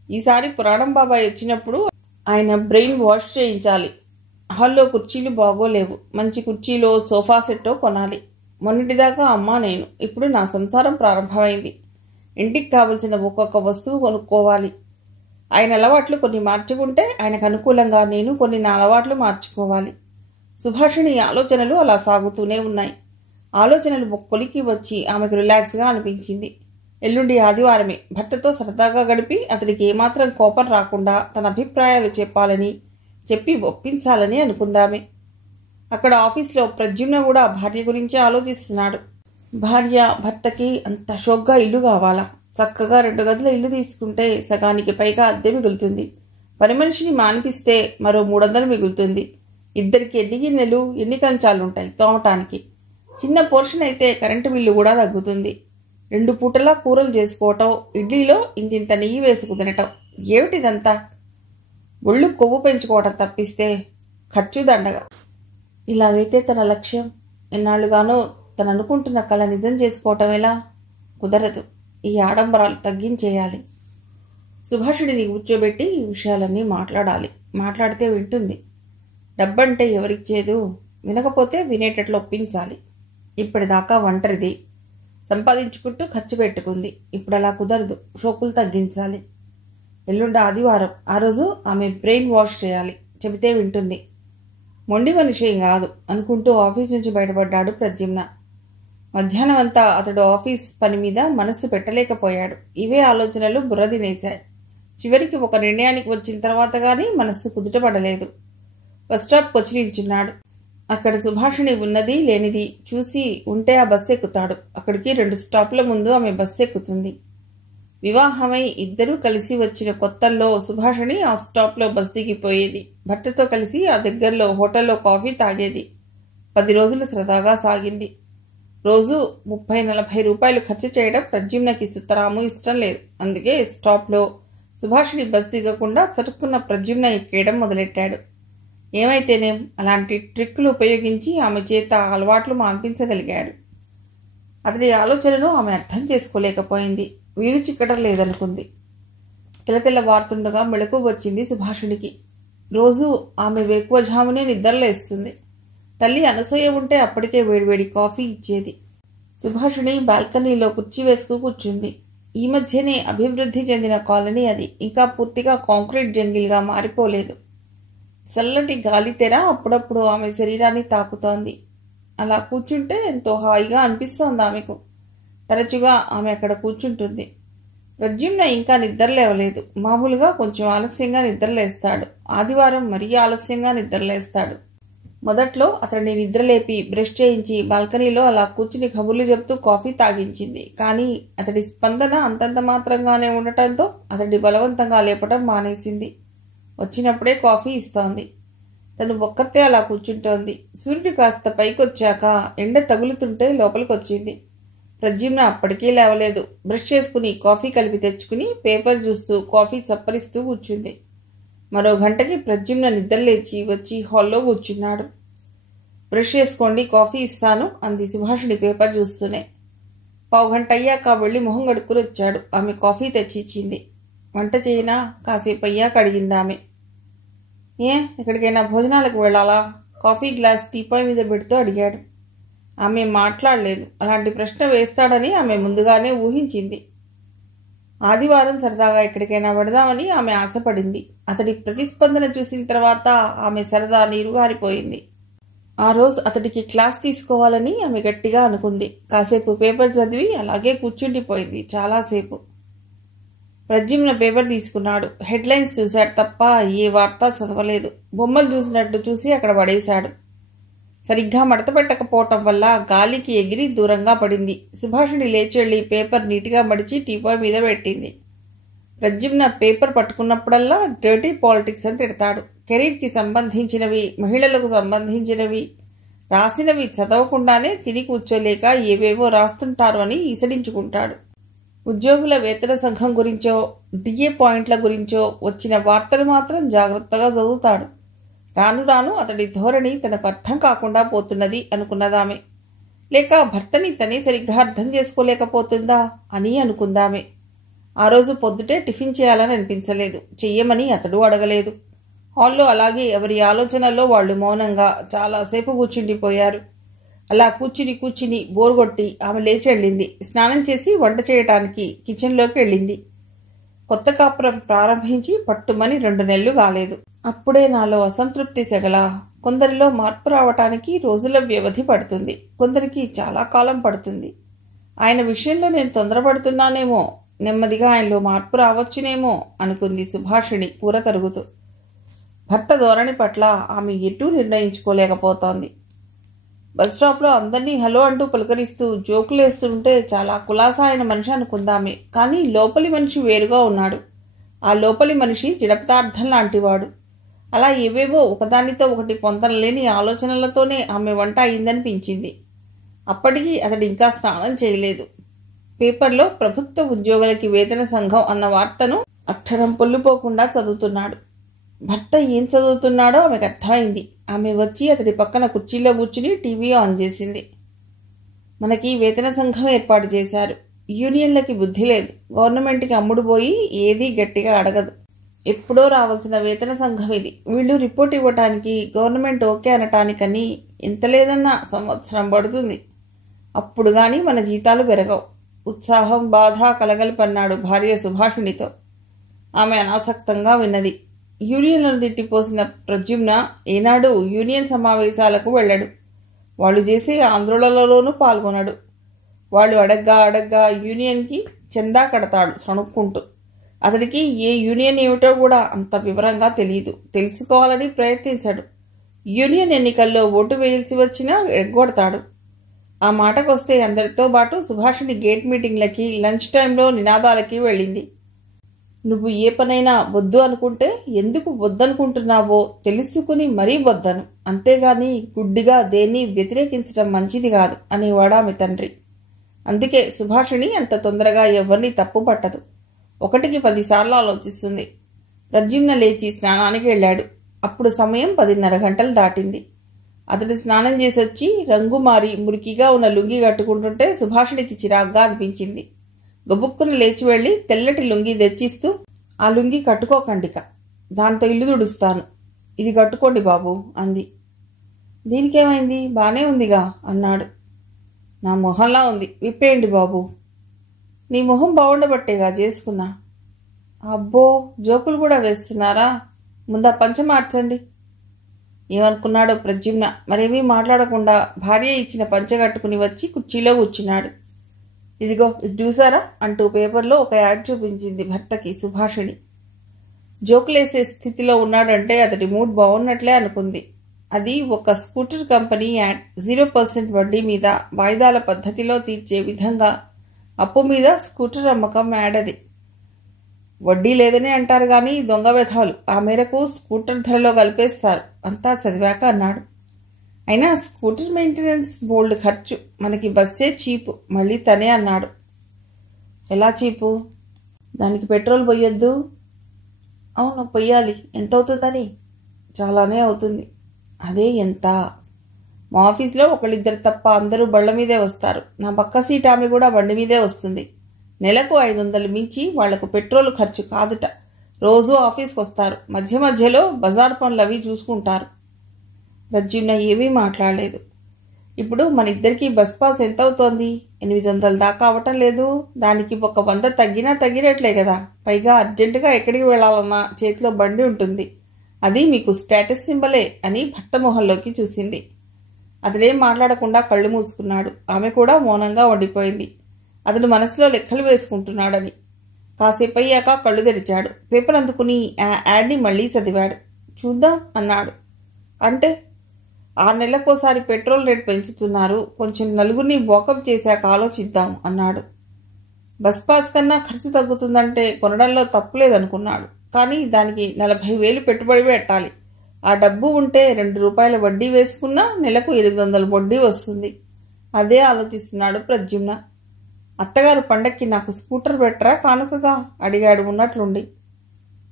ఈసారి పురాణం బాబాయ్ వచ్చినప్పుడు ఆయన బ్రెయిన్ వాష్ చేయించాలి. హాల్లో కుర్చీలు బాగోలేవు. మంచి కుర్చీలో సోఫా సెట్టో కొనాలి. మొన్నటిదాకా అమ్మా నేను, ఇప్పుడు నా సంసారం ప్రారంభమైంది. ఇంటికి కావలసిన ఒక్కొక్క వస్తువు కొనుక్కోవాలి. ఆయన అలవాట్లు కొన్ని మార్చుకుంటే ఆయనకు అనుకూలంగా నేను కొన్ని నా అలవాట్లు మార్చుకోవాలి. సుభాషిణి ఆలోచనలు అలా సాగుతూనే ఉన్నాయి. ఆలోచనలు కొలికి వచ్చి ఆమెకు రిలాక్స్గా అనిపించింది. ఎల్లుండి ఆదివారమే. భర్తతో సరదాగా గడిపి అతడికి ఏమాత్రం కోపం రాకుండా తన అభిప్రాయాలు చెప్పి ఒప్పించాలని అనుకుందామే. అక్కడ ఆఫీస్లో ప్రద్యుమ్న కూడా భార్య గురించి ఆలోచిస్తున్నాడు. భార్య భర్తకి అంత షోక్గా ఇల్లు కావాలా? చక్కగా 2 గదుల ఇల్లు తీసుకుంటే సగానికి పైగా అద్దె మిగులుతుంది. పని మనిషిని మానిపిస్తే మరో 300 మిగులుతుంది. ఇద్దరికి ఎన్ని గిన్నెలు ఎన్ని కంచాలుంటాయి తోమటానికి. చిన్న పోర్షన్ అయితే కరెంటు బిల్లు కూడా తగ్గుతుంది. 2 పూటలా కూరలు చేసుకోవటం, ఇడ్లీలో ఇంతింత నెయ్యి వేసుకు తినటం. ఏమిటిదంతా? ఒళ్ళు కొవ్వు పెంచుకోవటం తప్పిస్తే ఖర్చు దండగా. ఇలాగైతే తన లక్ష్యం ఎన్నాళ్ళుగానో తను అనుకుంటున్న కళ నిజం చేసుకోవటం ఎలా? కుదరదు. ఈ ఆడంబరాలు తగ్గించేయాలి. సుభాషిణిని కూర్చోబెట్టి ఈ విషయాలన్నీ మాట్లాడాలి. మాట్లాడితే వింటుంది. డబ్బంటే ఎవరిచ్చేదు? వినకపోతే వినేటట్లు ఒప్పించాలి. ఇప్పటిదాకా ఒంటరిది. సంపాదించుకుంటూ ఖర్చు పెట్టుకుంది. ఇప్పుడు అలా కుదరదు. షోకులు తగ్గించాలి. ఎల్లుండి ఆదివారం. ఆ రోజు ఆమె బ్రెయిన్ వాష్ చేయాలి. చెబితే వింటుంది. మొండి మనిషేం కాదు అనుకుంటూ ఆఫీస్ నుంచి బయటపడ్డాడు ప్రద్యుమ్న. మధ్యాహ్నం అంతా అతడు ఆఫీస్ పని మీద మనస్సు పెట్టలేకపోయాడు. ఇవే ఆలోచనలు బుర్ర తినేశాయి. చివరికి ఒక నిర్ణయానికి వచ్చిన తర్వాత గానీ మనస్సు కుదుటపడలేదు. బస్టాప్కి వచ్చి నిల్చున్నాడు. అక్కడ సుభాషిణి ఉన్నది లేనిది చూసి ఉంటే ఆ బస్సు ఎక్కుతాడు. అక్కడికి 2 స్టాప్ల ముందు ఆమె బస్సు ఎక్కుతుంది. వివాహమై ఇద్దరూ కలిసి వచ్చిన కొత్తల్లో సుభాషిణి ఆ స్టాప్లో బస్ దిగిపోయేది. భర్తతో కలిసి ఆ దగ్గరలో హోటల్లో కాఫీ తాగేది. 10 రోజులు సరదాగా సాగింది. రోజు 30-40 రూపాయలు ఖర్చు చేయడం ప్రద్యుమ్నకి సుతరాము ఇష్టం లేదు. అందుకే స్టాప్లో సుభాషిణి బస్ దిగకుండా చటుక్కున్న ప్రద్యుమ్న ఎక్కేయడం మొదలెట్టాడు. ఏమైతేనేం అలాంటి ట్రిక్కులు ఉపయోగించి ఆమె చేత అలవాట్లు మాన్పించగలిగాడు. అతడి ఆలోచనను ఆమె అర్థం చేసుకోలేకపోయింది. వీలు చిక్కడం లేదనుకుంది. తెల్లవారుతుండగా మెళకువ వచ్చింది సుభాషిణికి. రోజు ఆమె వేకువజామునే నిద్రలేస్తుంది. తల్లి అనసూయ ఉంటే అప్పటికే వేడివేడి కాఫీ ఇచ్చేది. సుభాషిణి బాల్కనీలో కుర్చీ వేసుకు కూర్చుంది. ఈ మధ్యనే అభివృద్ధి చెందిన కాలనీ అది. ఇంకా పూర్తిగా కాంక్రీట్ జంగిల్గా మారిపోలేదు. చల్లటి గాలి తెర అప్పుడప్పుడు ఆమె శరీరాన్ని తాకుతోంది. అలా కూర్చుంటే ఎంతో హాయిగా అనిపిస్తోంది ఆమెకు. తరచుగా ఆమె అక్కడ కూర్చుంటుంది. ప్రద్యుమ్న ఇంకా నిద్రలేవలేదు. మామూలుగా కొంచెం ఆలస్యంగా నిద్రలేస్తాడు. ఆదివారం మరీ ఆలస్యంగా నిద్రలేస్తాడు. మొదట్లో అతడిని నిద్రలేపి బ్రష్ చేయించి బాల్కనీలో అలా కూర్చుని కబుర్లు చెబుతూ కాఫీ తాగించింది. కానీ అతడి స్పందన అంతంత మాత్రంగానే ఉండటంతో అతడి బలవంతంగా లేపటం మానేసింది. వచ్చినప్పుడే కాఫీ ఇస్తోంది. తను ఒక్కతే అలా కూర్చుంటోంది. సూర్యుడు కాస్త పైకొచ్చాక ఎండ తగులుతుంటే లోపలికొచ్చింది. ప్రద్యుమ్న అప్పటికీ లేవలేదు. బ్రష్ చేసుకుని కాఫీ కలిపి తెచ్చుకుని పేపర్ చూస్తూ కాఫీ చప్పరిస్తూ కూర్చుంది. మరో గంటకి ప్రద్యుమ్న నిద్రలేచి వచ్చి హాల్లో కూర్చున్నాడు. బ్రష్ చేసుకోండి, కాఫీ ఇస్తాను అంది సుభాషిణి పేపర్ చూస్తూనే. 1/2 గంట అయ్యాక వెళ్ళి మొహం కడుక్కుని వచ్చాడు. ఆమె కాఫీ తెచ్చి ఇచ్చింది. వంట చేయనా? కాసేపు అయ్యాక అడిగిందామె. ఎక్కడికైనా భోజనాలకు వెళ్ళాలా? కాఫీ గ్లాస్ టీపాయ్ మీద పెడుతూ అడిగాడు. ఆమె మాట్లాడలేదు. అలాంటి ప్రశ్న వేస్తాడని ఆమె ముందుగానే ఊహించింది. ఆదివారం సరదాగా ఎక్కడికైనా వెడదామని ఆమె ఆశపడింది. అతడి ప్రతిస్పందన చూసిన తర్వాత ఆమె సరదా నీరుగారిపోయింది. ఆ రోజు అతడికి క్లాస్ తీసుకోవాలని ఆమె గట్టిగా అనుకుంది. కాసేపు పేపర్ చదివి అలాగే కూర్చుండిపోయింది చాలాసేపు. ప్రద్యుమ్న పేపర్ తీసుకున్నాడు. హెడ్లైన్స్ చూశాడు తప్ప ఏ వార్త చదవలేదు. బొమ్మలు చూసినట్టు చూసి అక్కడ పడేశాడు. సరిగ్గా మడత పెట్టకపోవటం వల్ల గాలికి ఎగిరి దూరంగా పడింది. సుభాషిణి లేచెళ్లి పేపర్ నీటిగా మడిచి టీపాయ్ మీద పెట్టింది. ప్రద్యుమ్న పేపర్ పట్టుకున్నప్పుడల్లా డర్టీ పాలిటిక్స్ అని తిడతాడు. కెరీర్కి సంబంధించినవి, మహిళలకు సంబంధించినవి రాసినవి చదవకుండానే తిని కూర్చోలేక ఏవేవో రాస్తుంటారు అని ఈసడించుకుంటాడు. ఉద్యోగుల వేతన సంఘం గురించో, డిఏ పాయింట్ల గురించో వచ్చిన వార్తలు మాత్రం జాగ్రత్తగా చదువుతాడు. రాను రాను అతడి ధోరణి తనకు అర్థం కాకుండా పోతున్నది అనుకున్నదామె. లేక భర్తని తనే సరిగ్గా అర్థం చేసుకోలేకపోతుందా అని అనుకుందామే. ఆ రోజు పొద్దుటే టిఫిన్ చేయాలని అనిపించలేదు. చెయ్యమని అతడు అడగలేదు. హాల్లో అలాగే ఎవరి ఆలోచనల్లో వాళ్ళు మౌనంగా చాలాసేపు కూర్చుండిపోయారు. అలా కూర్చుని బోరుగొట్టి ఆమె లేచి వెళ్ళింది. స్నానం చేసి వంట చేయటానికి కిచెన్లోకి వెళ్ళింది. కొత్త కాపురం ప్రారంభించి పట్టుమని 2 నెలలు కాలేదు. అప్పుడే నాలో అసంతృప్తి సెగల. కొందరిలో మార్పు రావటానికి రోజుల వ్యవధి పడుతుంది, కొందరికి చాలా కాలం పడుతుంది. ఆయన విషయంలో నేను తొందరపడుతున్నానేమో, నెమ్మదిగా ఆయనలో మార్పు రావచ్చునేమో అనుకుంది సుభాషిణి కూర తరుగుతూ. భర్త ధోరణి పట్ల ఆమె ఎటూ నిర్ణయించుకోలేకపోతోంది. బస్ స్టాప్లో అందరినీ హలో అంటూ పలుకరిస్తూ జోకులేస్తుంటే చాలా కులాసా అయిన మనిషి అనుకుందామే. కానీ లోపలి మనిషి వేరుగా ఉన్నాడు. ఆ లోపలి మనిషి జడపదార్థం లాంటివాడు. అలా ఏవేవో ఒకదానితో ఒకటి పొందనలేని ఆలోచనలతోనే ఆమె వంట అయిందనిపించింది. అప్పటికి అతడు ఇంకా స్నానం చేయలేదు. పేపర్లో ప్రభుత్వ ఉద్యోగులకి వేతన సంఘం అన్న వార్తను అక్షరం పొల్లుపోకుండా చదువుతున్నాడు. భర్త ఏం చదువుతున్నాడో ఆమెకు అర్థమైంది. ఆమె వచ్చి అతడి పక్కన కుర్చీలో కూర్చుని టీవీ ఆన్ చేసింది. మనకి వేతన సంఘం ఏర్పాటు చేశారు. యూనియన్లకి బుద్ధి లేదు. గవర్నమెంట్కి అమ్ముడుపోయి ఏదీ గట్టిగా అడగదు. ఎప్పుడో రావాల్సిన వేతన సంఘం ఇది. వీళ్ళు రిపోర్ట్ ఇవ్వటానికి గవర్నమెంట్ ఓకే అనటానికని ఎంత లేదన్నా సంవత్సరం పడుతుంది. అప్పుడు గాని మన జీతాలు పెరగవు. ఉత్సాహం బాధ కలగలిపన్నాడు భార్య సుభాషిణితో. ఆమె అనాసక్తంగా విన్నది. యూనియన్లను తిట్టిపోసిన ప్రద్యుమ్న ఏనాడు యూనియన్ సమావేశాలకు వెళ్ళడు. వాళ్ళు చేసే ఆందోళనలోనూ పాల్గొనడు. వాళ్ళు అడగ్గా యూనియన్కి చందా కడతాడు సణుక్కుంటూ. అతడికి ఏ యూనియన్ ఏమిటో కూడా అంత వివరంగా తెలియదు. తెలుసుకోవాలని ప్రయత్నించడు. యూనియన్ ఎన్నికల్లో ఓటు వేయాల్సి వచ్చినా ఎగ్గొడతాడు. ఆ మాటకొస్తే అందరితో పాటు సుభాషిణి గేట్ మీటింగ్లకి, లంచ్ టైంలో నినాదాలకి వెళ్ళింది. నువ్వు ఏ పనైనా వద్దు అనుకుంటే ఎందుకు వద్దనుకుంటున్నావో తెలుసుకుని మరీ వద్దను, అంతేగాని గుడ్డిగా దేన్ని వ్యతిరేకించడం మంచిది కాదు అనేవాడు ఆమె తండ్రి. అందుకే సుభాషిణి అంత తొందరగా ఎవరిని తప్పు పట్టదు. 1కి 10 సార్లు ఆలోచిస్తుంది. ప్రద్యుమ్న లేచి స్నానానికి వెళ్ళాడు. అప్పుడు సమయం 10:30 గంటలు దాటింది. అతడు స్నానం చేసి వచ్చి రంగు మారి మురికిగా ఉన్న లుంగి కట్టుకుంటుంటే సుభాషిణికి చిరాగ్గా అనిపించింది. గబుక్కున లేచి వెళ్ళి తెల్లటి లుంగి తెచ్చిస్తూ, ఆ లుంగి కట్టుకోకండిక, దాంతో ఇల్లు తుడుస్తాను, ఇది కట్టుకోండి బాబు అంది. దీనికేమైంది, బానే ఉందిగా అన్నాడు. నా మొహంలా ఉంది, విప్పేయండి బాబు. నీ మొహం బాగుండబట్టేగా చేసుకున్నా. అబ్బో, జోకులు కూడా వేస్తున్నారా? ముందా పంచ మార్చండి. ఏమనుకున్నాడో ప్రద్యుమ్న మరేమీ మాట్లాడకుండా భార్య ఇచ్చిన పంచ కట్టుకుని వచ్చి కుర్చీలో కూర్చున్నాడు. ఇదిగో ఇది చూసారా అంటూ పేపర్లో ఒక యాడ్ చూపించింది భర్తకి సుభాషిణి. జోకులేసే స్థితిలో ఉన్నాడంటే అతడి మూడ్ బాగున్నట్లే అనుకుంది. అది ఒక స్కూటర్ కంపెనీ యాడ్. 0% వడ్డీ మీద వాయిదాల పద్ధతిలో తీర్చే విధంగా అప్పు మీద స్కూటర్ అమ్మకం యాడ్ అది. వడ్డీ లేదని అంటారు కానీ దొంగ వ్యధాలు ఆ మేరకు స్కూటర్ ధరలో కలిపేస్తారు. అంతా చదివాక అన్నాడు. అయినా స్కూటర్ మెయింటెనెన్స్ బోల్డ్ ఖర్చు, మనకి బస్సే చీపు. మళ్ళీ తనే అన్నాడు. ఎలా చీపు? దానికి పెట్రోల్ పొయ్యొద్దు. అవును పొయ్యాలి. ఎంత అవుతుందని? చాలానే అవుతుంది. అదే ఎంత? మా ఆఫీస్లో 1-2 తప్ప అందరూ బళ్ళ మీదే వస్తారు. నా పక్క సీట్ ఆమె కూడా బండి మీదే వస్తుంది. నెలకు 500 మించి వాళ్లకు పెట్రోల్ ఖర్చు కాదుట. రోజూ ఆఫీస్కి వస్తారు. మధ్య మధ్యలో బజార్ పనులు అవి చూసుకుంటారు. ప్రద్యుమ్న ఏమీ మాట్లాడలేదు. ఇప్పుడు మన ఇద్దరికి బస్ పాస్ ఎంత అవుతోంది? 800 దాకా అవటం లేదు. దానికి 100 తగ్గినట్లే కదా. పైగా అర్జెంటుగా ఎక్కడికి వెళ్లాలన్నా చేతిలో బండి ఉంటుంది. అది మీకు స్టేటస్ సింబలే అని భర్త మొహంలోకి చూసింది. అతడేం మాట్లాడకుండా కళ్ళు మూసుకున్నాడు. ఆమె కూడా మౌనంగా ఉండిపోయింది. అతడు మనసులో లెక్కలు వేసుకుంటున్నాడని. కాసేపు అయ్యాక కళ్ళు తెరిచాడు. పేపర్ అందుకుని ఆ యాడ్ని మళ్లీ చదివాడు. చూద్దాం అన్నాడు. అంటే 6 నెలలకోసారి పెట్రోల్ రేట్ పెంచుతున్నారు. కొంచెం నలుగురిని వాకప్ చేశాక ఆలోచిద్దాం అన్నాడు. బస్ పాస్ కన్నా ఖర్చు తగ్గుతుందంటే కొనడంలో తప్పు లేదనుకున్నాడు. కానీ దానికి 40,000 పెట్టుబడి పెట్టాలి. ఆ డబ్బు ఉంటే ₹2 వడ్డీ వేసుకున్నా నెలకు 800 వడ్డీ వస్తుంది. అదే ఆలోచిస్తున్నాడు ప్రద్యుమ్న. అత్తగారు పండక్కి నాకు స్కూటర్ పెట్టరా కానుకగా అడిగాడు ఉన్నట్లుండి.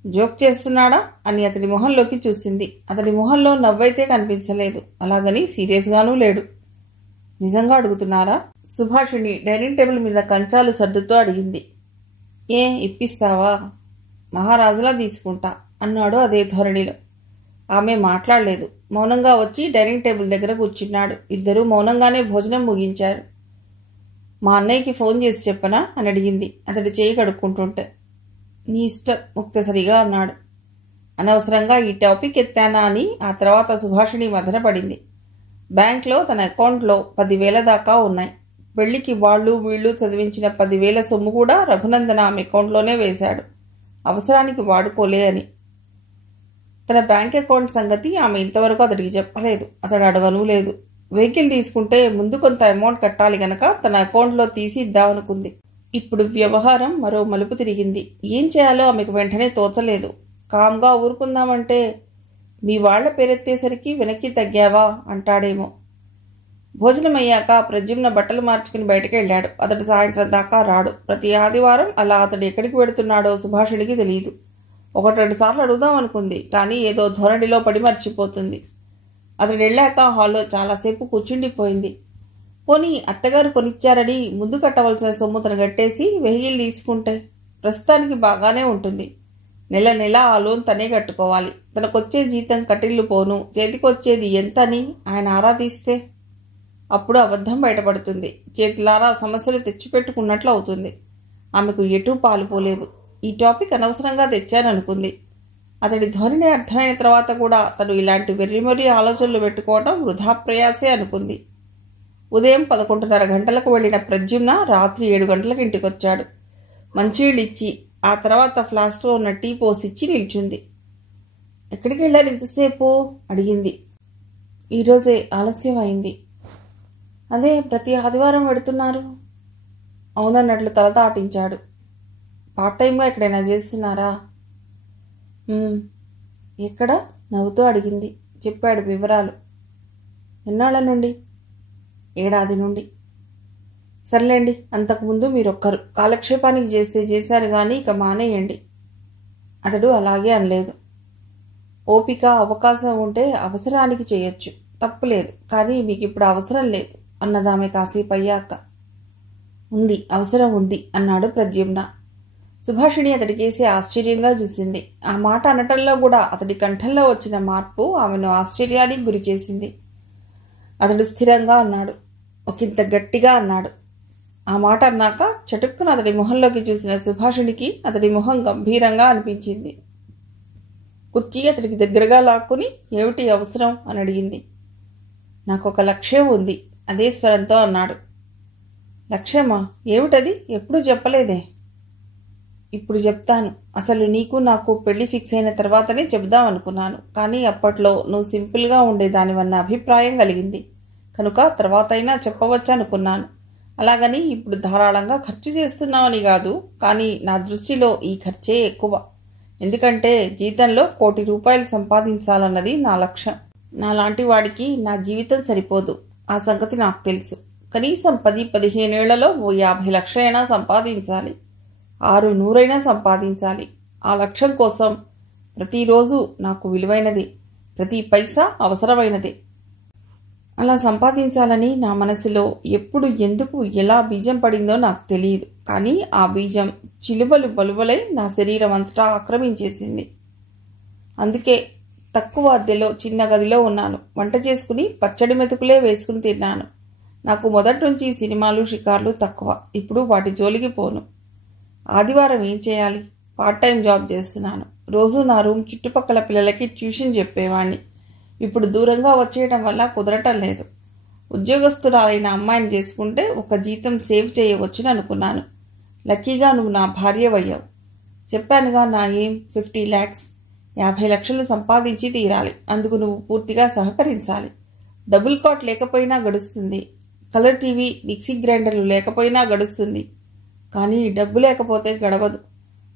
జోక్ చేస్తున్నాడా అని అతడి మొహంలోకి చూసింది. అతడి మొహంలో నవ్వైతే కనిపించలేదు. అలాగని సీరియస్గానూ లేడు. నిజంగా అడుగుతున్నారా? సుభాషిణి డైనింగ్ టేబుల్ మీద కంచాలు సర్దుతూ అడిగింది. ఇప్పిస్తావా? మహారాజులా తీసుకుంటా అన్నాడు అదే ధోరణిలో. ఆమె మాట్లాడలేదు. మౌనంగా వచ్చి డైనింగ్ టేబుల్ దగ్గర కూర్చున్నాడు. ఇద్దరూ మౌనంగానే భోజనం ముగించారు. మా అన్నయ్యకి ఫోన్ చేసి చెప్పనా అని అడిగింది అతడి చేయి కడుక్కుంటుంటే. నీ ఇష్టం ముక్తసరిగా అన్నాడు. అనవసరంగా ఈ టాపిక్ ఎత్తానా అని ఆ తర్వాత సుభాషిణి మదన పడింది. బ్యాంక్లో తన అకౌంట్లో 10,000 దాకా ఉన్నాయి. పెళ్లికి వాళ్ళు వీళ్ళు చదివించిన 10,000 సొమ్ము కూడా రఘునందన ఆమె అకౌంట్లోనే వేశాడు. అవసరానికి వాడుకోలే అని. తన బ్యాంక్ అకౌంట్ సంగతి ఆమె ఇంతవరకు అతడికి చెప్పలేదు. అతడు అడగనూ లేదు. వెహికల్ తీసుకుంటే ముందు కొంత అమౌంట్ కట్టాలి గనక తన అకౌంట్లో తీసి ఇద్దామనుకుంది. ఇప్పుడు వ్యవహారం మరో మలుపు తిరిగింది. ఏం చేయాలో ఆమెకు వెంటనే తోచలేదు. కామ్గా ఊరుకుందామంటే మీ వాళ్ల పేరెత్తేసరికి వెనక్కి తగ్గావా అంటాడేమో. భోజనమయ్యాక ప్రద్యుమ్న బట్టలు మార్చుకుని బయటకు వెళ్ళాడు. అతడు సాయంత్రం దాకా రాడు. ప్రతి ఆదివారం అలా అతడు ఎక్కడికి వెడుతున్నాడో సుభాషిణికి తెలియదు. 1-2 సార్లు అడుగుదాం అనుకుంది. కానీ ఏదో ధోరణిలో పడి మర్చిపోతుంది. అతడు వెళ్ళాక హాల్లో చాలాసేపు కూర్చుండిపోయింది. పోనీ అత్తగారు కొనిచ్చారని ముందు కట్టవలసిన సొమ్ము తను కట్టేసి వెహికల్ తీసుకుంటే ప్రస్తుతానికి బాగానే ఉంటుంది. నెల నెల ఆ లోన్ తనే కట్టుకోవాలి. తనకొచ్చే జీతం కటిల్లు పోను. చేతికొచ్చేది ఎంతని ఆయన ఆరా తీస్తే అప్పుడు అబద్ధం బయటపడుతుంది. చేతులారా సమస్యలు తెచ్చిపెట్టుకున్నట్లు అవుతుంది. ఆమెకు ఎటూ పాలుపోలేదు. ఈ టాపిక్ అనవసరంగా తెచ్చాననుకుంది. అతడి ధోరణి అర్థమైన తర్వాత కూడా తను ఇలాంటి వెర్రిమొర్రి ఆలోచనలు పెట్టుకోవడం వృధా ప్రయాసే అనుకుంది. ఉదయం 11:30 గంటలకు వెళ్లిన ప్రద్యుమ్న రాత్రి 7 గంటలకు ఇంటికొచ్చాడు. మంచినీళ్ళు ఇచ్చి ఆ తర్వాత ఫ్లాస్క్లో ఉన్న టీ పోసిచ్చి నిల్చుంది. ఎక్కడికి వెళ్ళారు ఇంతసేపు అడిగింది. ఈరోజే ఆలస్యం అయింది. అదే ప్రతి ఆదివారం పెడుతున్నారు. అవునన్నట్లు తల దాటించాడు. పార్ట్ టైంగా ఎక్కడైనా చేస్తున్నారా? ఎక్కడ? నవ్వుతూ అడిగింది. చెప్పాడు వివరాలు. ఎన్నాళ్ళ నుండి? 7 ఏడాది నుండి. సర్లేండి, అంతకుముందు మీరొక్కరు కాలక్షేపానికి చేస్తే చేశారు కానీ ఇక మానేయండి. అతడు అలాగే అనలేదు. ఓపిక అవకాశం ఉంటే అవసరానికి చేయొచ్చు, తప్పులేదు. కానీ మీకు ఇప్పుడు అవసరం లేదు అన్నదామె కాసేపు అయ్యాక. ఉంది, అవసరం ఉంది అన్నాడు ప్రద్యుమ్న. సుభాషిణి అతడికేసి ఆశ్చర్యంగా చూసింది. ఆ మాట అనటంలో కూడా అతడి కంఠంలో వచ్చిన మార్పు ఆమెను ఆశ్చర్యానికి గురిచేసింది. అతడు స్థిరంగా అన్నాడు. ఒకంత గట్టిగా అన్నాడు. ఆ మాట అన్నాక చటుక్కున అతడి మొహంలోకి చూసిన సుభాషిణికి అతడి మొహం గంభీరంగా అనిపించింది. కుర్చీ అతడికి దగ్గరగా లాక్కుని ఏమిటి అవసరం అని అడిగింది. నాకొక లక్ష్యం ఉంది అదే స్వరంతో అన్నాడు. లక్ష్యమా? ఏమిటది? ఎప్పుడూ చెప్పలేదే. ఇప్పుడు చెప్తాను. అసలు నీకు నాకు పెళ్లి ఫిక్స్ అయిన తర్వాతనే చెబుదాం అనుకున్నాను. కానీ అప్పట్లో నువ్వు సింపుల్గా ఉండేదానివన్న అభిప్రాయం కలిగింది కనుక తర్వాత అయినా చెప్పవచ్చనుకున్నాను. అలాగని ఇప్పుడు ధారాళంగా ఖర్చు చేస్తున్నావని కాదు. కానీ నా దృష్టిలో ఈ ఖర్చే ఎక్కువ. ఎందుకంటే జీతంలో ₹1,00,00,000 సంపాదించాలన్నది నా లక్ష్యం. నాలాంటి వాడికి నా జీవితం సరిపోదు. ఆ సంగతి నాకు తెలుసు. కనీసం 10-15 ఏళ్లలో ఓ 50 లక్షలైనా సంపాదించాలి. 600 సంపాదించాలి. ఆ లక్ష్యం కోసం ప్రతిరోజు నాకు విలువైనది, ప్రతి పైసా అవసరమైనదే. అలా సంపాదించాలని నా మనసులో ఎప్పుడు, ఎందుకు, ఎలా బీజం పడిందో నాకు తెలియదు. కానీ ఆ బీజం చిలువలు బలువలై నా శరీరం అంతటా ఆక్రమించేసింది. అందుకే తక్కువ అద్దెలో చిన్న గదిలో ఉన్నాను. వంట చేసుకుని పచ్చడి మెతుకులే వేసుకుని తిన్నాను. నాకు మొదటి నుంచి సినిమాలు షికార్లు తక్కువ. ఇప్పుడు వాటి జోలికి పోను. ఆదివారం ఏం చేయాలి? పార్ట్ టైం జాబ్ చేస్తున్నాను. రోజు నా రూమ్ చుట్టుపక్కల పిల్లలకి ట్యూషన్ చెప్పేవాణ్ణి. ఇప్పుడు దూరంగా వచ్చేయడం వల్ల కుదరటం లేదు. ఉద్యోగస్తురాలైన అమ్మాయిని చేసుకుంటే ఒక జీతం సేవ్ చేయవచ్చుని అనుకున్నాను. లక్కీగా నువ్వు నా భార్యవయ్యావు. చెప్పానుగా నా ఏం 50 lakhs, 50 లక్షలు సంపాదించి తీరాలి. అందుకు నువ్వు పూర్తిగా సహకరించాలి. డబుల్ కాట్ లేకపోయినా గడుస్తుంది. కలర్ టీవీ, మిక్సీ గ్రైండర్లు లేకపోయినా గడుస్తుంది. కానీ డబ్బు లేకపోతే గడవదు.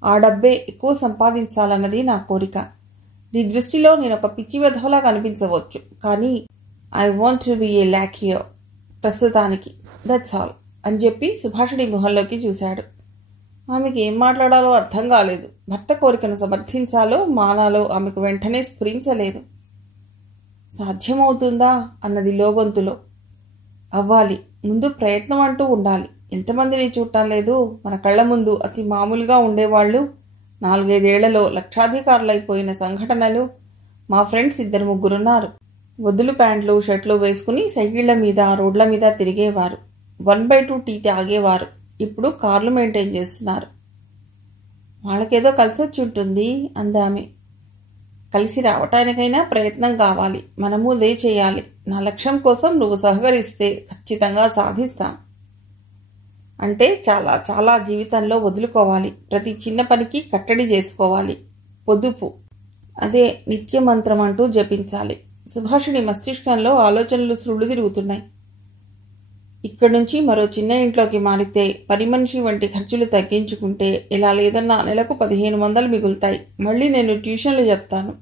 ఆ డబ్బే ఎక్కువ సంపాదించాలన్నది నా కోరిక. నీ దృష్టిలో నేను ఒక పిచ్చి వెధవలా కనిపించవచ్చు, కానీ ఐ వాంట్ టు బి ఏ లాకియో ప్రస్తుతానికి, దట్స్ ఆల్ అని చెప్పి సుభాషిణి మొహంలోకి చూశాడు. ఆమెకి ఏం మాట్లాడాలో అర్థం కాలేదు. భర్త కోరికను సమర్థించాలో మానాలో ఆమెకు వెంటనే స్ఫురించలేదు. సాధ్యమవుతుందా అన్నది లోగొంతులో. అవ్వాలి, ముందు ప్రయత్నం అంటూ ఉండాలి. ఎంతమందిని చూడటం లేదు. మన కళ్ళ ముందు అతి మామూలుగా ఉండేవాళ్ళు 4-5 ఏళ్లలో లక్షాధికారులైపోయిన సంఘటనలు. మా ఫ్రెండ్స్ 2-3 వదులు ప్యాంట్లు షర్ట్లు వేసుకుని సైకిళ్ల మీద రోడ్ల మీద తిరిగేవారు. 1/2 టీ తాగేవారు. ఇప్పుడు కార్లు మెయింటైన్ చేస్తున్నారు. వాళ్ళకేదో కలిసొచ్చి ఉంటుంది అందామె. కలిసి రావటానికైనా ప్రయత్నం కావాలి. మనము అదే చేయాలి. నా లక్ష్యం కోసం నువ్వు సహకరిస్తే ఖచ్చితంగా సాధిస్తాం. అంటే చాలా చాలా జీవితంలో వదులుకోవాలి. ప్రతి చిన్న పనికి కట్టడి చేసుకోవాలి. పొదుపు, అదే నిత్యమంత్రం అంటూ జపించాలి. సుభాషిణి మస్తిష్కంలో ఆలోచనలు సుళ్ళు తిరుగుతున్నాయి. ఇక్కడి నుంచి మరో చిన్న ఇంట్లోకి మారితే పని మనిషి వంటి ఖర్చులు తగ్గించుకుంటే ఇలా లేదన్నా నెలకు 1500 మిగులుతాయి. మళ్ళీ నేను ట్యూషన్లు చెప్తాను.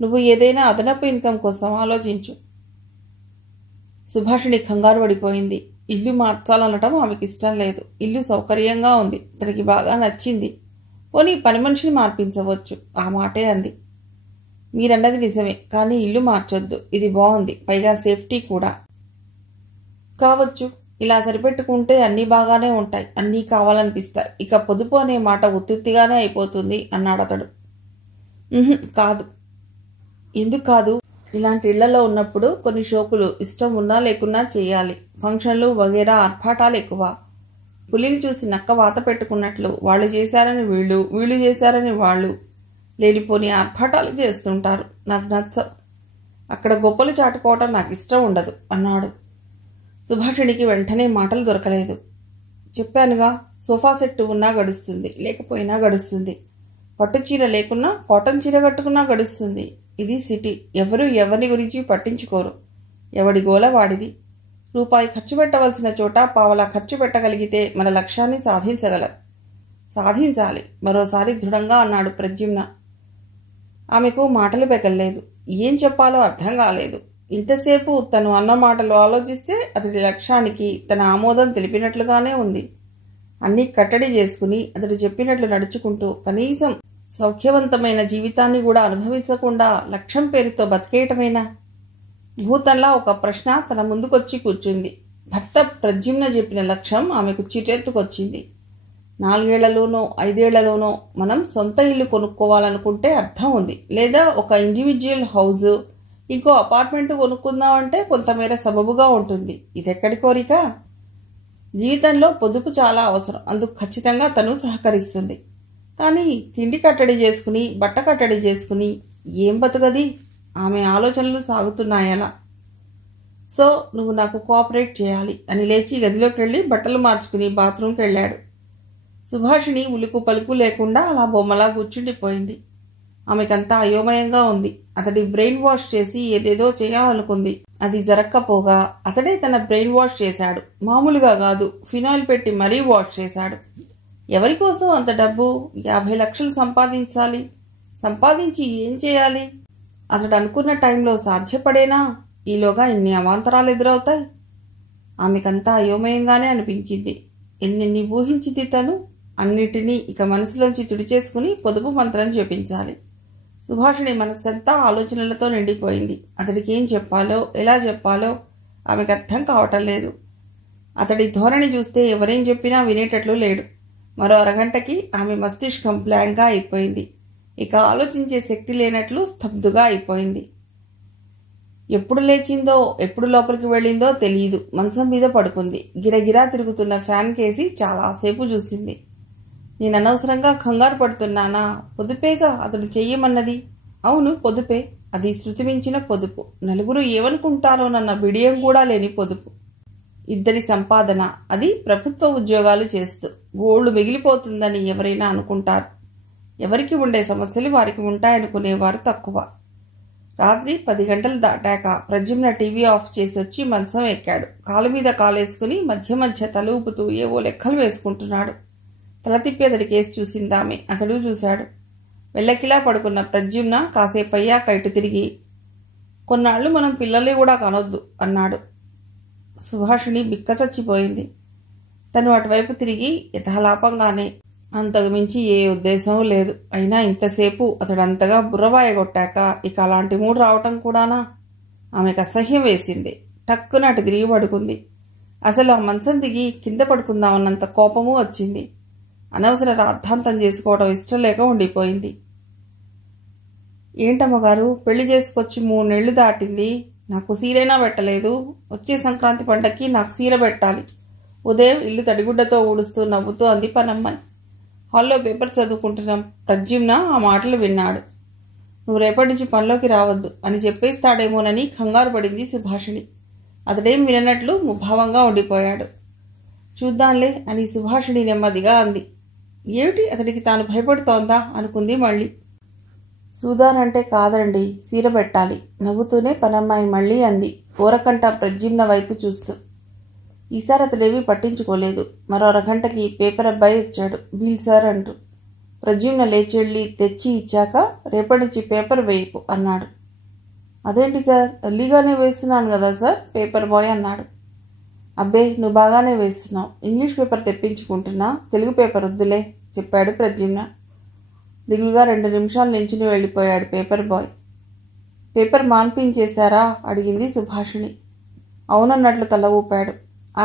నువ్వు ఏదైనా అదనపు ఇన్కమ్ కోసం ఆలోచించు. సుభాషిణి కంగారు పడిపోయింది. ఇల్లు మార్చాలనటం ఆమెకి ఇష్టం లేదు. ఇల్లు సౌకర్యంగా ఉంది, తనకి బాగా నచ్చింది. పోనీ పని మనిషిని మార్పించవచ్చు, ఆ మాటే అంది. మీరన్నది నిజమే, కానీ ఇల్లు మార్చొద్దు. ఇది బాగుంది, పైగా సేఫ్టీ కూడా. కావచ్చు, ఇలా సరిపెట్టుకుంటే అన్నీ బాగానే ఉంటాయి, అన్నీ కావాలనిపిస్తాయి. ఇక పొదుపు అనే మాట ఉత్తుత్తిగానే అయిపోతుంది అన్నాడు అతడు. కాదు. ఎందుకు కాదు? ఇలాంటి ఇళ్లలో ఉన్నప్పుడు కొన్ని షోకులు ఇష్టం ఉన్నా లేకున్నా చేయాలి. ఫంక్షన్లు వగేరా ఆర్భాటాలు ఎక్కువ. పులిని చూసి నక్క వాత పెట్టుకున్నట్లు వాళ్ళు చేశారని వీళ్ళు, వీళ్ళు చేశారని వాళ్ళు లేనిపోని ఆర్భాటాలు చేస్తుంటారు. నాకు నచ్చ. అక్కడ గొప్పలు చాటుకోవటం నాకు ఇష్టం ఉండదు అన్నాడు. సుభాషిణికి వెంటనే మాటలు దొరకలేదు. చెప్పానుగా, సోఫా సెట్టు ఉన్నా గడుస్తుంది, లేకపోయినా గడుస్తుంది. పట్టుచీర లేకున్నా కాటన్ చీర కట్టుకున్నా గడుస్తుంది. ఇది సిటీ. ఎవరు ఎవరిని గురించి పట్టించుకోరు. ఎవడి గోల వాడిది. రూపాయి ఖర్చు పెట్టవలసిన చోట పావలా ఖర్చు పెట్టగలిగితే మన లక్ష్యాన్ని సాధించగలం. సాధించాలి మరోసారి దృఢంగా అన్నాడు ప్రద్యుమ్న. ఆమెకు మాటలు పెగల్లేదు. ఏం చెప్పాలో అర్థం కాలేదు. ఇంతసేపు తను అన్న మాటలు ఆలోచిస్తే అతడి లక్ష్యానికి తన ఆమోదం తెలిపినట్లుగానే ఉంది. అన్నీ కట్టడి చేసుకుని అతడు చెప్పినట్లు నడుచుకుంటూ కనీసం సౌఖ్యవంతమైన జీవితాన్ని కూడా అనుభవించకుండా లక్ష్యం పేరుతో బతికేయటమేనా? భూతంలా ఒక ప్రశ్న తన ముందుకొచ్చి కూర్చుంది. భర్త ప్రద్యుమ్న చెప్పిన లక్ష్యం ఆమెకు చిటెత్తుకొచ్చింది. 4 ఏళ్లలోనో 5 ఏళ్లలోనో మనం సొంత ఇల్లు కొనుక్కోవాలనుకుంటే అర్థం ఉంది. లేదా ఒక ఇండివిజువల్ హౌస్, ఇంకో అపార్ట్మెంట్ కొనుక్కుందామంటే కొంతమేర సబబుగా ఉంటుంది. ఇదెక్కడి కోరిక? జీవితంలో పొదుపు చాలా అవసరం. అందుకు ఖచ్చితంగా తను సహకరిస్తుంది. కానీ తిండి కట్టడి చేసుకుని బట్ట కట్టడి చేసుకుని ఏం బతుకది? ఆమె ఆలోచనలు సాగుతున్నాయలా. సో నువ్వు నాకు కోఆపరేట్ చేయాలి అని లేచి గదిలోకి వెళ్ళి బట్టలు మార్చుకుని బాత్రూంకి వెళ్ళాడు. సుభాషిణి ఉలుకు పలుకు లేకుండా అలా బొమ్మలా కూర్చుండిపోయింది. ఆమెకంతా అయోమయంగా ఉంది. అతడి బ్రెయిన్ వాష్ చేసి ఏదేదో చేయాలనుకుంది. అది జరక్కపోగా అతడే తన బ్రెయిన్ వాష్ చేశాడు. మామూలుగా కాదు, ఫినాయిల్ పెట్టి మరీ వాష్ చేశాడు. ఎవరి కోసం అంత డబ్బు? 50 లక్షలు సంపాదించాలి. సంపాదించి ఏం చేయాలి? అతడు అనుకున్న టైంలో సాధ్యపడేనా? ఈలోగా ఇన్ని అవాంతరాలు ఎదురవుతాయి. ఆమెకంతా అయోమయంగానే అనిపించింది. ఎన్నెన్ని ఊహించింది తను. అన్నిటినీ ఇక మనసులోంచి తుడిచేసుకుని పొదుపు మంత్రం జపించాలి. సుభాషిణి మనసంతా ఆలోచనలతో నిండిపోయింది. అతడికి ఏం చెప్పాలో ఎలా చెప్పాలో ఆమెకు అర్థం కావటం లేదు. అతడి ధోరణి చూస్తే ఎవరేం చెప్పినా వినేటట్లు లేడు. మరో అరగంటకి ఆమె మస్తిష్కం బ్లాంక్గా అయిపోయింది. ఇక ఆలోచించే శక్తి లేనట్లు స్తబ్దుగా అయిపోయింది. ఎప్పుడు లేచిందో ఎప్పుడు లోపలికి వెళ్ళిందో తెలియదు. మంచం మీద పడుకుంది. గిరగిరా తిరుగుతున్న ఫ్యాన్ కేసి చాలాసేపు చూసింది. నేను అనవసరంగా కంగారు పడుతున్నానా? పొదుపేగా అతడు చెయ్యమన్నది. అవును, పొదుపే. అది శృతి మించిన పొదుపు. నలుగురు ఏమనుకుంటారోనన్న బిడియం కూడా లేని పొదుపు. 2 సంపాదన, అది ప్రభుత్వ ఉద్యోగాలు చేస్తూ. గోళ్లు మిగిలిపోతుందని ఎవరైనా అనుకుంటారు. ఎవరికి ఉండే సమస్యలు వారికి ఉంటాయనుకునేవారు తక్కువ. రాత్రి 10 గంటలు దాటాక ప్రద్యుమ్న టీవీ ఆఫ్ చేసి వచ్చి మంచం ఎక్కాడు. కాలు మీద కాలేసుకుని మధ్య మధ్య తల ఊపుతూ ఏవో లెక్కలు వేసుకుంటున్నాడు. తల తిప్పి అతడి కేసు చూసిందామె. అతడు చూశాడు. వెల్లకిలా పడుకున్న ప్రద్యుమ్న కాసేపు అయ్యాక ఇటు తిరిగి, కొన్నాళ్ళు మనం పిల్లల్ని కూడా కనొద్దు అన్నాడు. సుభాషిణి బిక్కచచ్చిపోయింది. తను అటువైపు తిరిగి యథాలాపంగానే, అంతకు మించి ఏ ఉద్దేశమూ లేదు. అయినా ఇంతసేపు అతడంతగా బుర్రవాయగొట్టాక ఇక అలాంటి మూడు రావటం కూడానా? ఆమెకు అసహ్యం వేసింది. టక్కున అటు తిరిగి పడుకుంది. అసలు ఆ మంచం దిగి కింద పడుకుందామన్నంత కోపమూ వచ్చింది. అనవసర రాద్ధాంతం చేసుకోవడం ఇష్టం లేక ఉండిపోయింది. ఏంటమ్మగారు, పెళ్లి చేసుకొచ్చి 3 నెలలు దాటింది, నాకు సీరైనా పెట్టలేదు. వచ్చే సంక్రాంతి పండక్కి నాకు సీర పెట్టాలి. ఉదయం ఇల్లు తడిగుడ్డతో ఊడుస్తూ నవ్వుతూ అంది పనమ్మని. హాల్లో పేపర్ చదువుకుంటున్న ప్రద్యుమ్న ఆ మాటలు విన్నాడు. నువ్వు రేపటి నుంచి పనిలోకి రావద్దు అని చెప్పేస్తాడేమోనని కంగారు పడింది సుభాషిణి. అతడేం వినట్లు ముభావంగా ఉండిపోయాడు. చూద్దాంలే అని సుభాషిణి నెమ్మదిగా అంది. ఏమిటి, అతడికి తాను భయపడుతోందా అనుకుంది మళ్ళీ. సూదానంటే కాదండి, సీర పెట్టాలి నవ్వుతూనే పనమ్మాయి మళ్ళీ అంది, ఊరకంట ప్రద్యుమ్న వైపు చూస్తూ. ఈసారి అతడేమీ పట్టించుకోలేదు. మరో అరగంటకి పేపర్ అబ్బాయి వచ్చాడు. బిల్ సార్ అంటూ. ప్రద్యుమ్న లేచెళ్ళి తెచ్చి ఇచ్చాక, రేపటి నుంచి పేపర్ వేయకు అన్నాడు. అదేంటి సార్, ఎర్లీగానే వేస్తున్నాను కదా సార్, పేపర్ బాయ్ అన్నాడు. అబ్బే, నువ్వు బాగానే వేస్తున్నావు. ఇంగ్లీష్ పేపర్ తెప్పించుకుంటున్నా, తెలుగు పేపర్ వద్దులే చెప్పాడు ప్రద్యుమ్న. దిగులుగా 2 నిమిషాలు నించుని వెళ్ళిపోయాడు పేపర్ బాయ్. పేపర్ మాన్పించేశారా అడిగింది సుభాషిణి. అవునన్నట్లు తల ఊపాడు.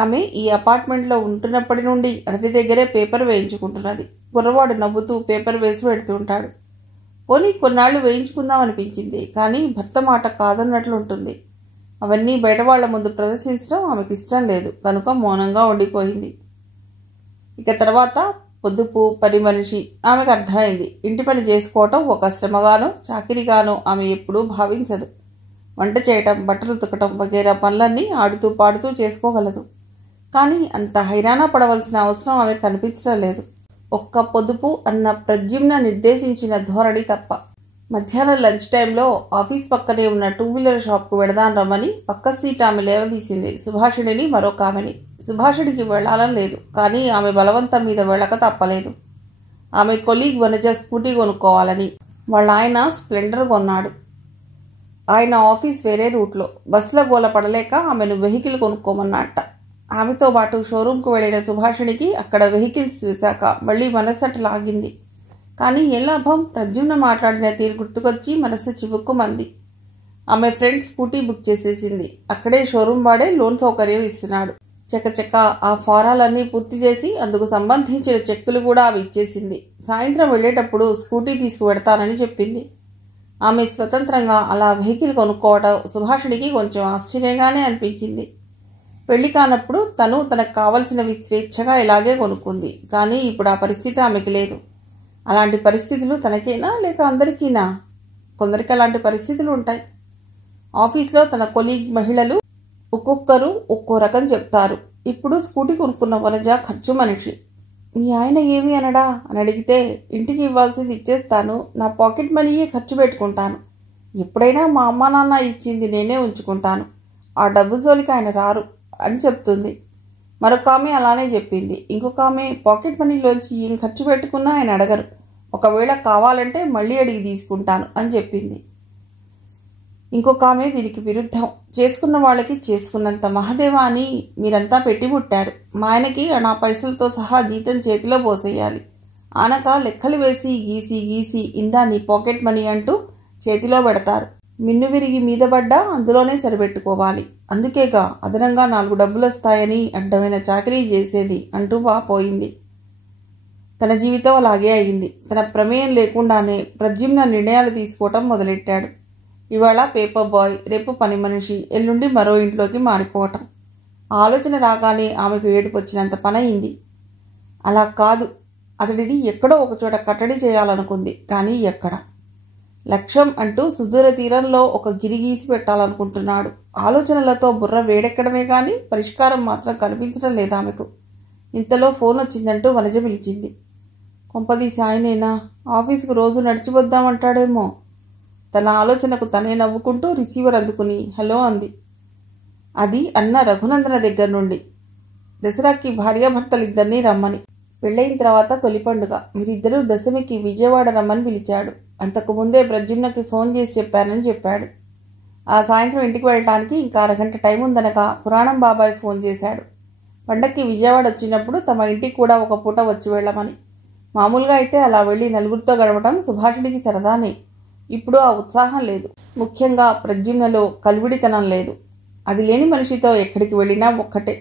ఆమె ఈ అపార్ట్మెంట్లో ఉంటున్నప్పటి నుండి అతడి దగ్గరే పేపర్ వేయించుకుంటున్నది. కుర్రవాడు నవ్వుతూ పేపర్ వేసి పెడుతుంటాడు. పోనీ కొన్నాళ్లు వేయించుకుందామనిపించింది, కానీ భర్త మాట కాదన్నట్లుంటుంది. అవన్నీ బయట వాళ్ల ముందు ప్రదర్శించడం ఆమెకు ఇష్టం లేదు. కనుక మౌనంగా ఉండిపోయింది. ఇక తర్వాత పొద్దుపు పని మనిషి ఆమెకు అర్థమైంది. ఇంటి పని చేసుకోవటం ఒక శ్రమగానో చాకిరిగానో ఆమె ఎప్పుడూ భావించదు. వంట చేయటం, బట్టలు ఉతకటం వగైరా పనులన్నీ ఆడుతూ పాడుతూ చేసుకోగలదు. కానీ అంత హైరాణ పడవలసిన అవసరం ఆమె కనిపించడం లేదు. ఒక్క పొదుపు అన్న ప్రద్యుమ్న నిర్దేశించిన ధోరణి తప్ప. మధ్యాహ్నం లంచ్ టైంలో ఆఫీస్ పక్కనే ఉన్న 2 వీలర్ షాప్కు వెడదాం రమ్మని పక్క సీట్ ఆమె లేవదీసింది సుభాషిణిని, మరొక ఆమెని. సుభాషిణికి వెళ్లాలని లేదు, కానీ ఆమె బలవంతం మీద వెళ్ళక తప్పలేదు. ఆమె కొలీగ్ వనజ స్కూటీ కొనుక్కోవాలని, వాళ్ళ ఆయన స్ప్లెండర్ కొన్నాడు. ఆయన ఆఫీస్ వేరే రూట్లో. బస్సులో గోల పడలేక ఆమెను వెహికల్ కొనుక్కోమన్నట్ట. ఆమెతో పాటు షోరూంకు వెళ్లిన సుభాషిణికి అక్కడ వెహికల్స్ చూశాక మళ్లీ మనస్సట లాగింది. కానీ ఏం లాభం? ప్రద్యుమ్న మాట్లాడిన తీరు గుర్తుకొచ్చి మనస్సు చివుక్కుమంది. ఆమె ఫ్రెండ్ స్కూటీ బుక్ చేసేసింది. అక్కడే షోరూం వాడే లోన్ సౌకర్యం ఇస్తున్నాడు. చకచక ఆ ఫారాలన్నీ పూర్తి చేసి అందుకు సంబంధించిన చెక్కులు కూడా అవి ఇచ్చేసింది. సాయంత్రం వెళ్లేటప్పుడు స్కూటీ తీసుకువెడతానని చెప్పింది. ఆమె స్వతంత్రంగా అలా వెహికల్ కొనుక్కోవడం సుభాషిణికి కొంచెం ఆశ్చర్యంగానే అనిపించింది. పెళ్లి కానప్పుడు తను తనకు కావలసినవి స్వేచ్ఛగా ఇలాగే కొనుక్కుంది. కానీ ఇప్పుడు ఆ పరిస్థితి ఆమెకి లేదు. అలాంటి పరిస్థితులు తనకేనా లేక అందరికీనా? కొందరికి అలాంటి పరిస్థితులు ఉంటాయి. ఆఫీస్లో తన కొలీగ్ మహిళలు ఒక్కొక్కరు ఒక్కో రకం చెప్తారు. ఇప్పుడు స్కూటీ కొనుక్కున్న వనజ ఖర్చు మనిషి. మీ ఆయన ఏమి అనడా అని అడిగితే, ఇంటికి ఇవ్వాల్సింది ఇచ్చేస్తాను, నా పాకెట్ మనీయే ఖర్చు పెట్టుకుంటాను, ఎప్పుడైనా మా అమ్మా నాన్న ఇచ్చింది నేనే ఉంచుకుంటాను, ఆ డబ్బు జోలికి ఆయన రారు అని చెప్తుంది. మరొక ఆమె అలానే చెప్పింది. ఇంకొక ఆమె పాకెట్ మనీలోంచి ఏం ఖర్చు పెట్టుకున్నా ఆయన అడగరు, ఒకవేళ కావాలంటే మళ్ళీ అడిగి తీసుకుంటాను అని చెప్పింది. ఇంకొక ఆమె దీనికి విరుద్ధం. చేసుకున్న వాళ్ళకి చేసుకున్నంత మహదేవా అని మీరంతా పెట్టి పుట్టారు, మా ఆయనకి అనా పైసలతో సహా జీతం చేతిలో పోసేయాలి, ఆనక లెక్కలు వేసి గీసి గీసి ఇందా నీ పాకెట్ మనీ అంటూ చేతిలో పెడతారు, మిన్ను విరిగి మీద పడ్డా అందులోనే సరిపెట్టుకోవాలి, అందుకేగా అదనంగా 4 డబ్బులు వస్తాయని అడ్డమైన చాకరీ చేసేది అంటూ పోయింది. తన జీవితం అలాగే అయింది. తన ప్రమేయం లేకుండానే ప్రద్యుమ్న నిర్ణయాలు తీసుకోవటం మొదలెట్టాడు. ఇవాళ పేపర్ బాయ్, రేపు పని మనిషి, ఎల్లుండి మరో ఇంట్లోకి మారిపోవటం. ఆలోచన రాగానే ఆమెకు ఏడుపు వచ్చినంత పనయింది. అలా కాదు, అతడిని ఎక్కడో ఒకచోట కట్టడి చేయాలనుకుంది. కానీ ఎక్కడ? లక్ష్యం అంటూ సుదూర తీరంలో ఒక గిరి గీసి పెట్టాలనుకుంటున్నాడు. ఆలోచనలతో బుర్ర వేడెక్కడమే కానీ పరిష్కారం మాత్రం కనిపించడం లేదు ఆమెకు. ఇంతలో ఫోన్ వచ్చిందంటూ వనజ పిలిచింది. కొంపదీసి ఆయనేనా? ఆఫీసుకు రోజు నడిచిపోద్దామంటాడేమో. తన ఆలోచనకు తనే నవ్వుకుంటూ రిసీవర్ అందుకుని హలో అంది. అది అన్న రఘునందన దగ్గర నుండి. దసరాకి భార్యాభర్తలిద్దరినీ రమ్మని. పెళ్ళయిన తర్వాత తొలి పండుగ. మీరిద్దరూ దశమికి విజయవాడ రమ్మని పిలిచాడు. అంతకుముందే ప్రద్యుమ్నకి ఫోన్ చేసి చెప్పానని చెప్పాడు. ఆ సాయంత్రం ఇంటికి వెళ్ళటానికి ఇంకా అరగంట టైం ఉందనక పురాణం బాబాయ్ ఫోన్ చేశాడు. పండక్కి విజయవాడ వచ్చినప్పుడు తమ ఇంటికి కూడా ఒక పూట వచ్చి వెళ్ళమని. మామూలుగా అయితే అలా వెళ్ళి నలుగురితో గడపడం సుభాషిణికి సరదానే. ఇప్పుడు ఆ ఉత్సాహం లేదు. ముఖ్యంగా ప్రద్యుమ్నలో కలివిడితనం లేదు. అది లేని మనిషితో ఎక్కడికి వెళ్ళినా ఒక్కటే.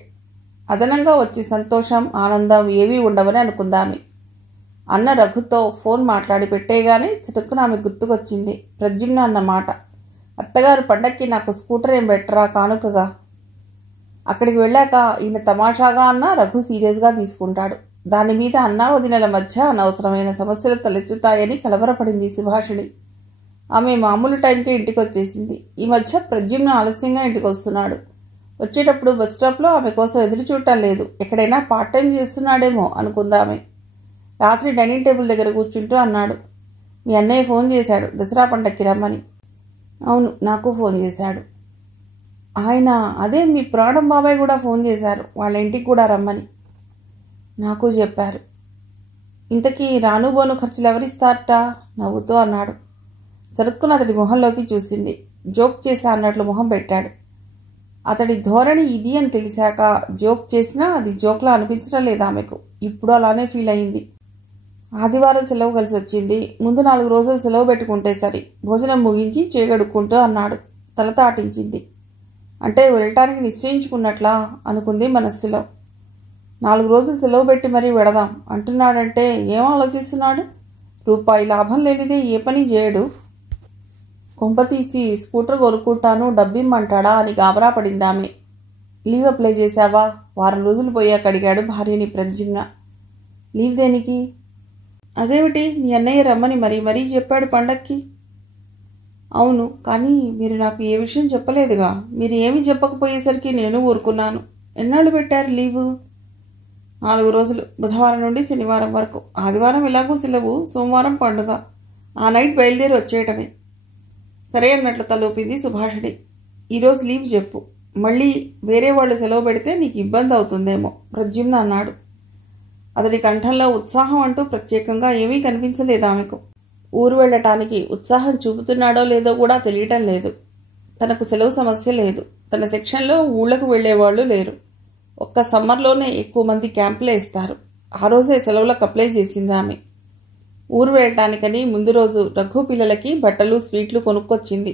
అదనంగా వచ్చే సంతోషం, ఆనందం ఏవీ ఉండవని అనుకుందామే. అన్న రఘుతో ఫోన్ మాట్లాడి పెట్టేయగానే చిటుక్కున ఆమె గుర్తుకొచ్చింది ప్రద్యుమ్న అన్న మాట. అత్తగారు పండక్కి నాకు స్కూటర్ ఏం పెట్టరా కానుకగా. అక్కడికి వెళ్ళాక ఈయన తమాషాగా అన్నా రఘు సీరియస్గా తీసుకుంటాడు. దాని మీద అన్నా వదినల మధ్య అనవసరమైన సమస్యలు తలెత్తుతాయని కలవరపడింది సుభాషిణి. ఆమె మామూలు టైంకి ఇంటికి వచ్చేసింది. ఈ మధ్య ప్రద్యుమ్న ఆలస్యంగా ఇంటికి వస్తున్నాడు. వచ్చేటప్పుడు బస్ స్టాప్లో ఆమె కోసం ఎదురు చూడటం లేదు. ఎక్కడైనా పార్ట్ టైం చేస్తున్నాడేమో అనుకుందామే. రాత్రి డైనింగ్ టేబుల్ దగ్గర కూర్చుంటూ అన్నాడు, మీ అన్నయ్య ఫోన్ చేశాడు దసరా పండక్కి రమ్మని. అవును, నాకు ఫోన్ చేశాడు ఆయన. అదే మీ పురాణం బాబాయ్ కూడా ఫోన్ చేశారు వాళ్ళ ఇంటికి కూడా రమ్మని నాకు చెప్పారు. ఇంతకీ రాను బోను ఖర్చులు ఎవరిస్తారట నవ్వుతూ అన్నాడు. జరుక్కున అతడి మొహంలోకి చూసింది. జోక్ చేశా అన్నట్లు మొహం పెట్టాడు. అతడి ధోరణి ఇది అని తెలిసాక జోక్ చేసినా అది జోక్లా అనిపించడం లేదు ఆమెకు. ఇప్పుడు అలానే ఫీల్ అయింది. ఆదివారం సెలవు కలిసి వచ్చింది. ముందు 4 రోజులు సెలవు పెట్టుకుంటే సరి. భోజనం ముగించి చేయగడుక్కుంటూ అన్నాడు. తల తాటించింది. అంటే వెళ్ళటానికి నిశ్చయించుకున్నట్లా అనుకుంది మనస్సులో. 4 రోజులు సెలవు పెట్టి మరీ వెడదాం అంటున్నాడంటే ఏం ఆలోచిస్తున్నాడు? రూపాయి లాభం లేనిదే ఏ పని చేయడు. కొంపతీసి స్కూటర్ కొనుక్కుంటాను డబ్బిమ్మంటాడా అని గాబరా పడిందామె. లీవ్ అప్లై చేశావా? వారం రోజులు పోయాక అడిగాడు భార్యని ప్రద్యుమ్న. లీవ్ దేనికి? అదేమిటి, మీ అన్నయ్య రమ్మని మరీ చెప్పాడు పండక్కి. అవును, కానీ మీరు నాకు ఏ విషయం చెప్పలేదుగా. మీరు ఏమి చెప్పకపోయేసరికి నేను ఊరుకున్నాను. ఎన్నాళ్ళు పెట్టారు లీవు? 4 రోజులు, బుధవారం నుండి శనివారం వరకు. ఆదివారం ఎలాగో సెలవు, సోమవారం పండుగ. ఆ నైట్ బయలుదేరి వచ్చేయటమే. సరే అన్నట్లు తలూపింది సుభాషిణి. ఈరోజు లీవ్ చెప్పు. మళ్ళీ వేరే వాళ్ళు సెలవు పెడితే నీకు ఇబ్బంది అవుతుందేమో ప్రద్యుమ్న అన్నాడు. అతడి కంఠంలో ఉత్సాహం అంటూ ప్రత్యేకంగా ఏమీ కనిపించలేదు ఆమెకు. ఊరు వెళ్ళటానికి ఉత్సాహం చూపుతున్నాడో లేదో కూడా తెలియటం లేదు. తనకు సెలవు సమస్య లేదు. తన సెక్షన్లో ఊళ్ళకు వెళ్లేవాళ్లు లేరు. ఒక్క సమ్మర్లోనే ఎక్కువ మంది క్యాంపులే ఇస్తారు. ఆ రోజే సెలవులకు అప్లై చేసింది ఆమె. ఊరు వెళ్ళటానికని ముందు రోజు రఘు పిల్లలకి బట్టలు స్వీట్లు కొనుక్కొచ్చింది.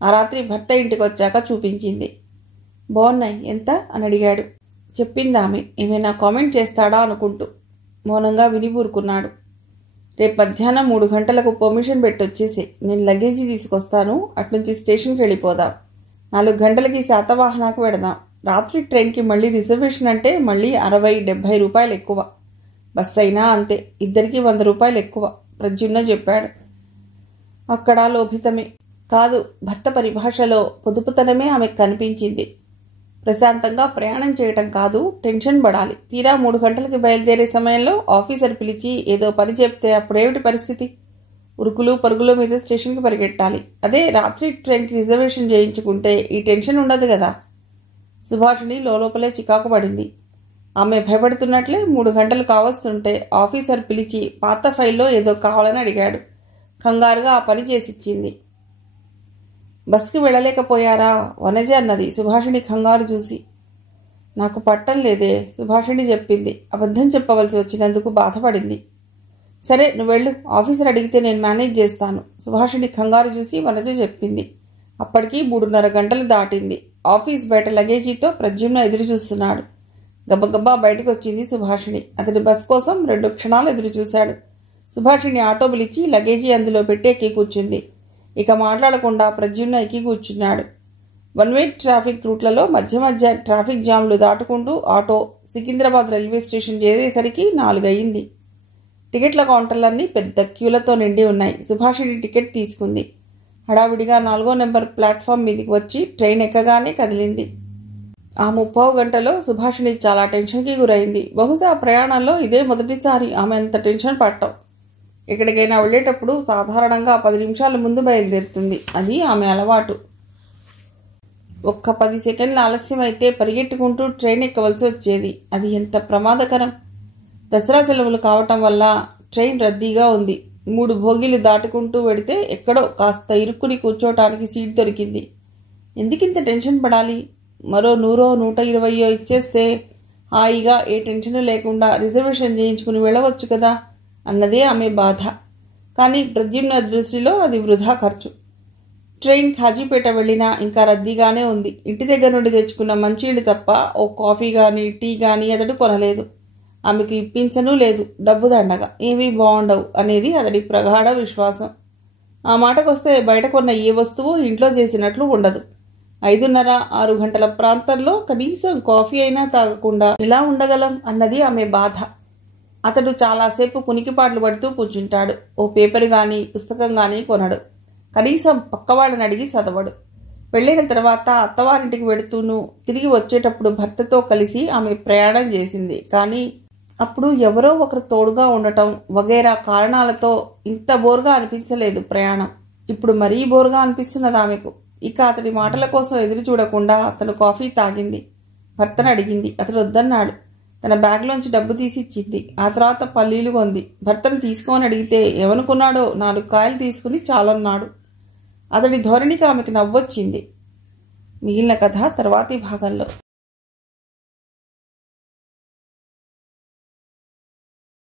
ఆ రాత్రి భర్త ఇంటికి వచ్చాక చూపించింది. బాగున్నాయి, ఎంత అని అడిగాడు. చెప్పిందామె. ఏమైనా కామెంట్ చేస్తాడా అనుకుంటూ మౌనంగా విని ఊరుకున్నాడు. రేపు మధ్యాహ్నం 3 గంటలకు పర్మిషన్ పెట్టొచ్చేసి నేను లగేజీ తీసుకొస్తాను. అట్నుంచి స్టేషన్కి వెళ్ళిపోదాం. 4 గంటలకి శాతవాహనాకు వెడదాం. రాత్రి ట్రైన్కి మళ్ళీ రిజర్వేషన్ అంటే మళ్ళీ 60-70 రూపాయలు ఎక్కువ. బస్సు అయినా అంతే, ఇద్దరికి 100 రూపాయలు ఎక్కువ ప్రద్యుమ్న చెప్పాడు. అక్కడ లోభితమే కాదు, భర్త పరిభాషలో పొదుపుతనమే ఆమెకు కనిపించింది. ప్రశాంతంగా ప్రయాణం చేయటం కాదు, టెన్షన్ పడాలి. తీరా 3 గంటలకి బయలుదేరే సమయంలో ఆఫీసర్ పిలిచి ఏదో పని చెప్తే అప్పుడేమిటి పరిస్థితి? ఉరుకులు పరుగుల మీద స్టేషన్కి పరిగెట్టాలి. అదే రాత్రి ట్రైన్కి రిజర్వేషన్ చేయించుకుంటే ఈ టెన్షన్ ఉండదు కదా. సుభాషిణి లోపలే చికాకు పడింది. ఆమె భయపడుతున్నట్లే 3 గంటలు కావస్తుంటే ఆఫీసర్ పిలిచి పాత ఫైల్లో ఏదో కావాలని అడిగాడు. కంగారుగా ఆ పని చేసిచ్చింది. బస్కి వెళ్ళలేకపోయారా వనజ అన్నది సుభాషిణి కంగారు చూసి. నాకు పట్టం లేదే సుభాషిణి చెప్పింది. అబద్ధం చెప్పవలసి వచ్చినందుకు బాధపడింది. సరే నువ్వు వెళ్ళు, ఆఫీసర్ అడిగితే నేను మేనేజ్ చేస్తాను సుభాషిణి కంగారు చూసి వనజ చెప్పింది. అప్పటికి 3:30 గంటలు దాటింది. ఆఫీస్ బయట లగేజీతో ప్రద్యుమ్న ఎదురు చూస్తున్నాడు. గబగబా బయటకు వచ్చింది సుభాషిణి. అతడి బస్ కోసం 2 క్షణాలు ఎదురు చూశాడు. సుభాషిణి ఆటో పిలిచి లగేజీ అందులో పెట్టి ఎక్కి కూర్చుంది. ఇక మాట్లాడకుండా ప్రద్యుమ్న ఎక్కి కూర్చున్నాడు. 1 వే ట్రాఫిక్ రూట్లలో మధ్య ట్రాఫిక్ జామ్లు దాటుకుంటూ ఆటో సికింద్రాబాద్ రైల్వే స్టేషన్ చేరేసరికి 4 అయింది. టికెట్ల కౌంటర్లన్నీ పెద్ద క్యూలతో నిండి ఉన్నాయి. సుభాషిణి టికెట్ తీసుకుంది. హడావిడిగా 4వ నెంబర్ ప్లాట్ఫామ్ మీదకి వచ్చి ట్రైన్ ఎక్కగానే కదిలింది. ఆ 30 గంటలో సుభాషిణి చాలా టెన్షన్కి గురైంది. బహుశా ప్రయాణంలో ఇదే మొదటిసారి ఆమె అంత టెన్షన్ పట్టం. ఎక్కడికైనా వెళ్ళేటప్పుడు సాధారణంగా 10 నిమిషాల ముందు బయలుదేరుతుంది. అది ఆమె అలవాటు. ఒక్క 10 సెకండ్ల ఆలస్యం అయితే పరిగెట్టుకుంటూ ట్రైన్ ఎక్కవలసి వచ్చేది. అది ఎంత ప్రమాదకరం. దసరా సెలవులు కావటం వల్ల ట్రైన్ రద్దీగా ఉంది. 3 భోగిలు దాటుకుంటూ వెడితే ఎక్కడో కాస్త ఇరుక్కుని కూర్చోటానికి సీట్ దొరికింది. ఎందుకింత టెన్షన్ పడాలి? మరో 100-120 ఇచ్చేస్తే హాయిగా ఏ టెన్షన్ లేకుండా రిజర్వేషన్ చేయించుకుని వెళ్ళవచ్చు కదా అన్నదే ఆమె బాధ. కానీ ప్రద్యుమ్న దృష్టిలో అది వృధా ఖర్చు. ట్రైన్ కాజీపేట వెళ్ళినా ఇంకా రద్దీగానే ఉంది. ఇంటి దగ్గర నుండి తెచ్చుకున్న మంచినీళ్ళు తప్ప ఓ కాఫీ కానీ టీ కానీ అతడు కొనలేదు. ఆమెకు ఇప్పించనూ లేదు. డబ్బు దండగా ఏమీ బాగుండవు అనేది అతడి ప్రగాఢ విశ్వాసం. ఆ మాటకొస్తే బయట కొన్న ఏ వస్తువు ఇంట్లో చేసినట్లు ఉండదు. 5:30-6 గంటల ప్రాంతంలో కనీసం కాఫీ అయినా తాగకుండా ఎలా ఉండగలం అన్నది ఆమె బాధ. అతడు చాలాసేపు కునికిపాట్లు పడుతూ కూర్చుంటాడు. ఓ పేపర్ కానీ పుస్తకం కానీ కొనడు. కనీసం పక్కవాళ్ళని అడిగి చదవడు. పెళ్లిన తర్వాత అత్తవారింటికి వెడుతూనూ తిరిగి వచ్చేటప్పుడు భర్తతో కలిసి ఆమె ప్రయాణం చేసింది. కానీ అప్పుడు ఎవరో ఒకరు తోడుగా ఉండటం వగైరా కారణాలతో ఇంత బోరుగా అనిపించలేదు ప్రయాణం. ఇప్పుడు మరీ బోరుగా అనిపిస్తున్నది ఆమెకు. ఇక అతడి మాటల కోసం ఎదురు చూడకుండా అతను కాఫీ తాగింది. భర్తను అడిగింది. అతడు వద్దన్నాడు. తన బ్యాగ్లోంచి డబ్బు తీసి ఇచ్చింది. ఆ తర్వాత పల్లీలు కొంది. భర్తను తీసుకోమని అడిగితే ఏమనుకున్నాడో 4 కాయలు తీసుకుని చాలన్నాడు. అతడి ధోరణికి ఆమెకు నవ్వొచ్చింది. మిగిలిన కథ తర్వాతి భాగంలో.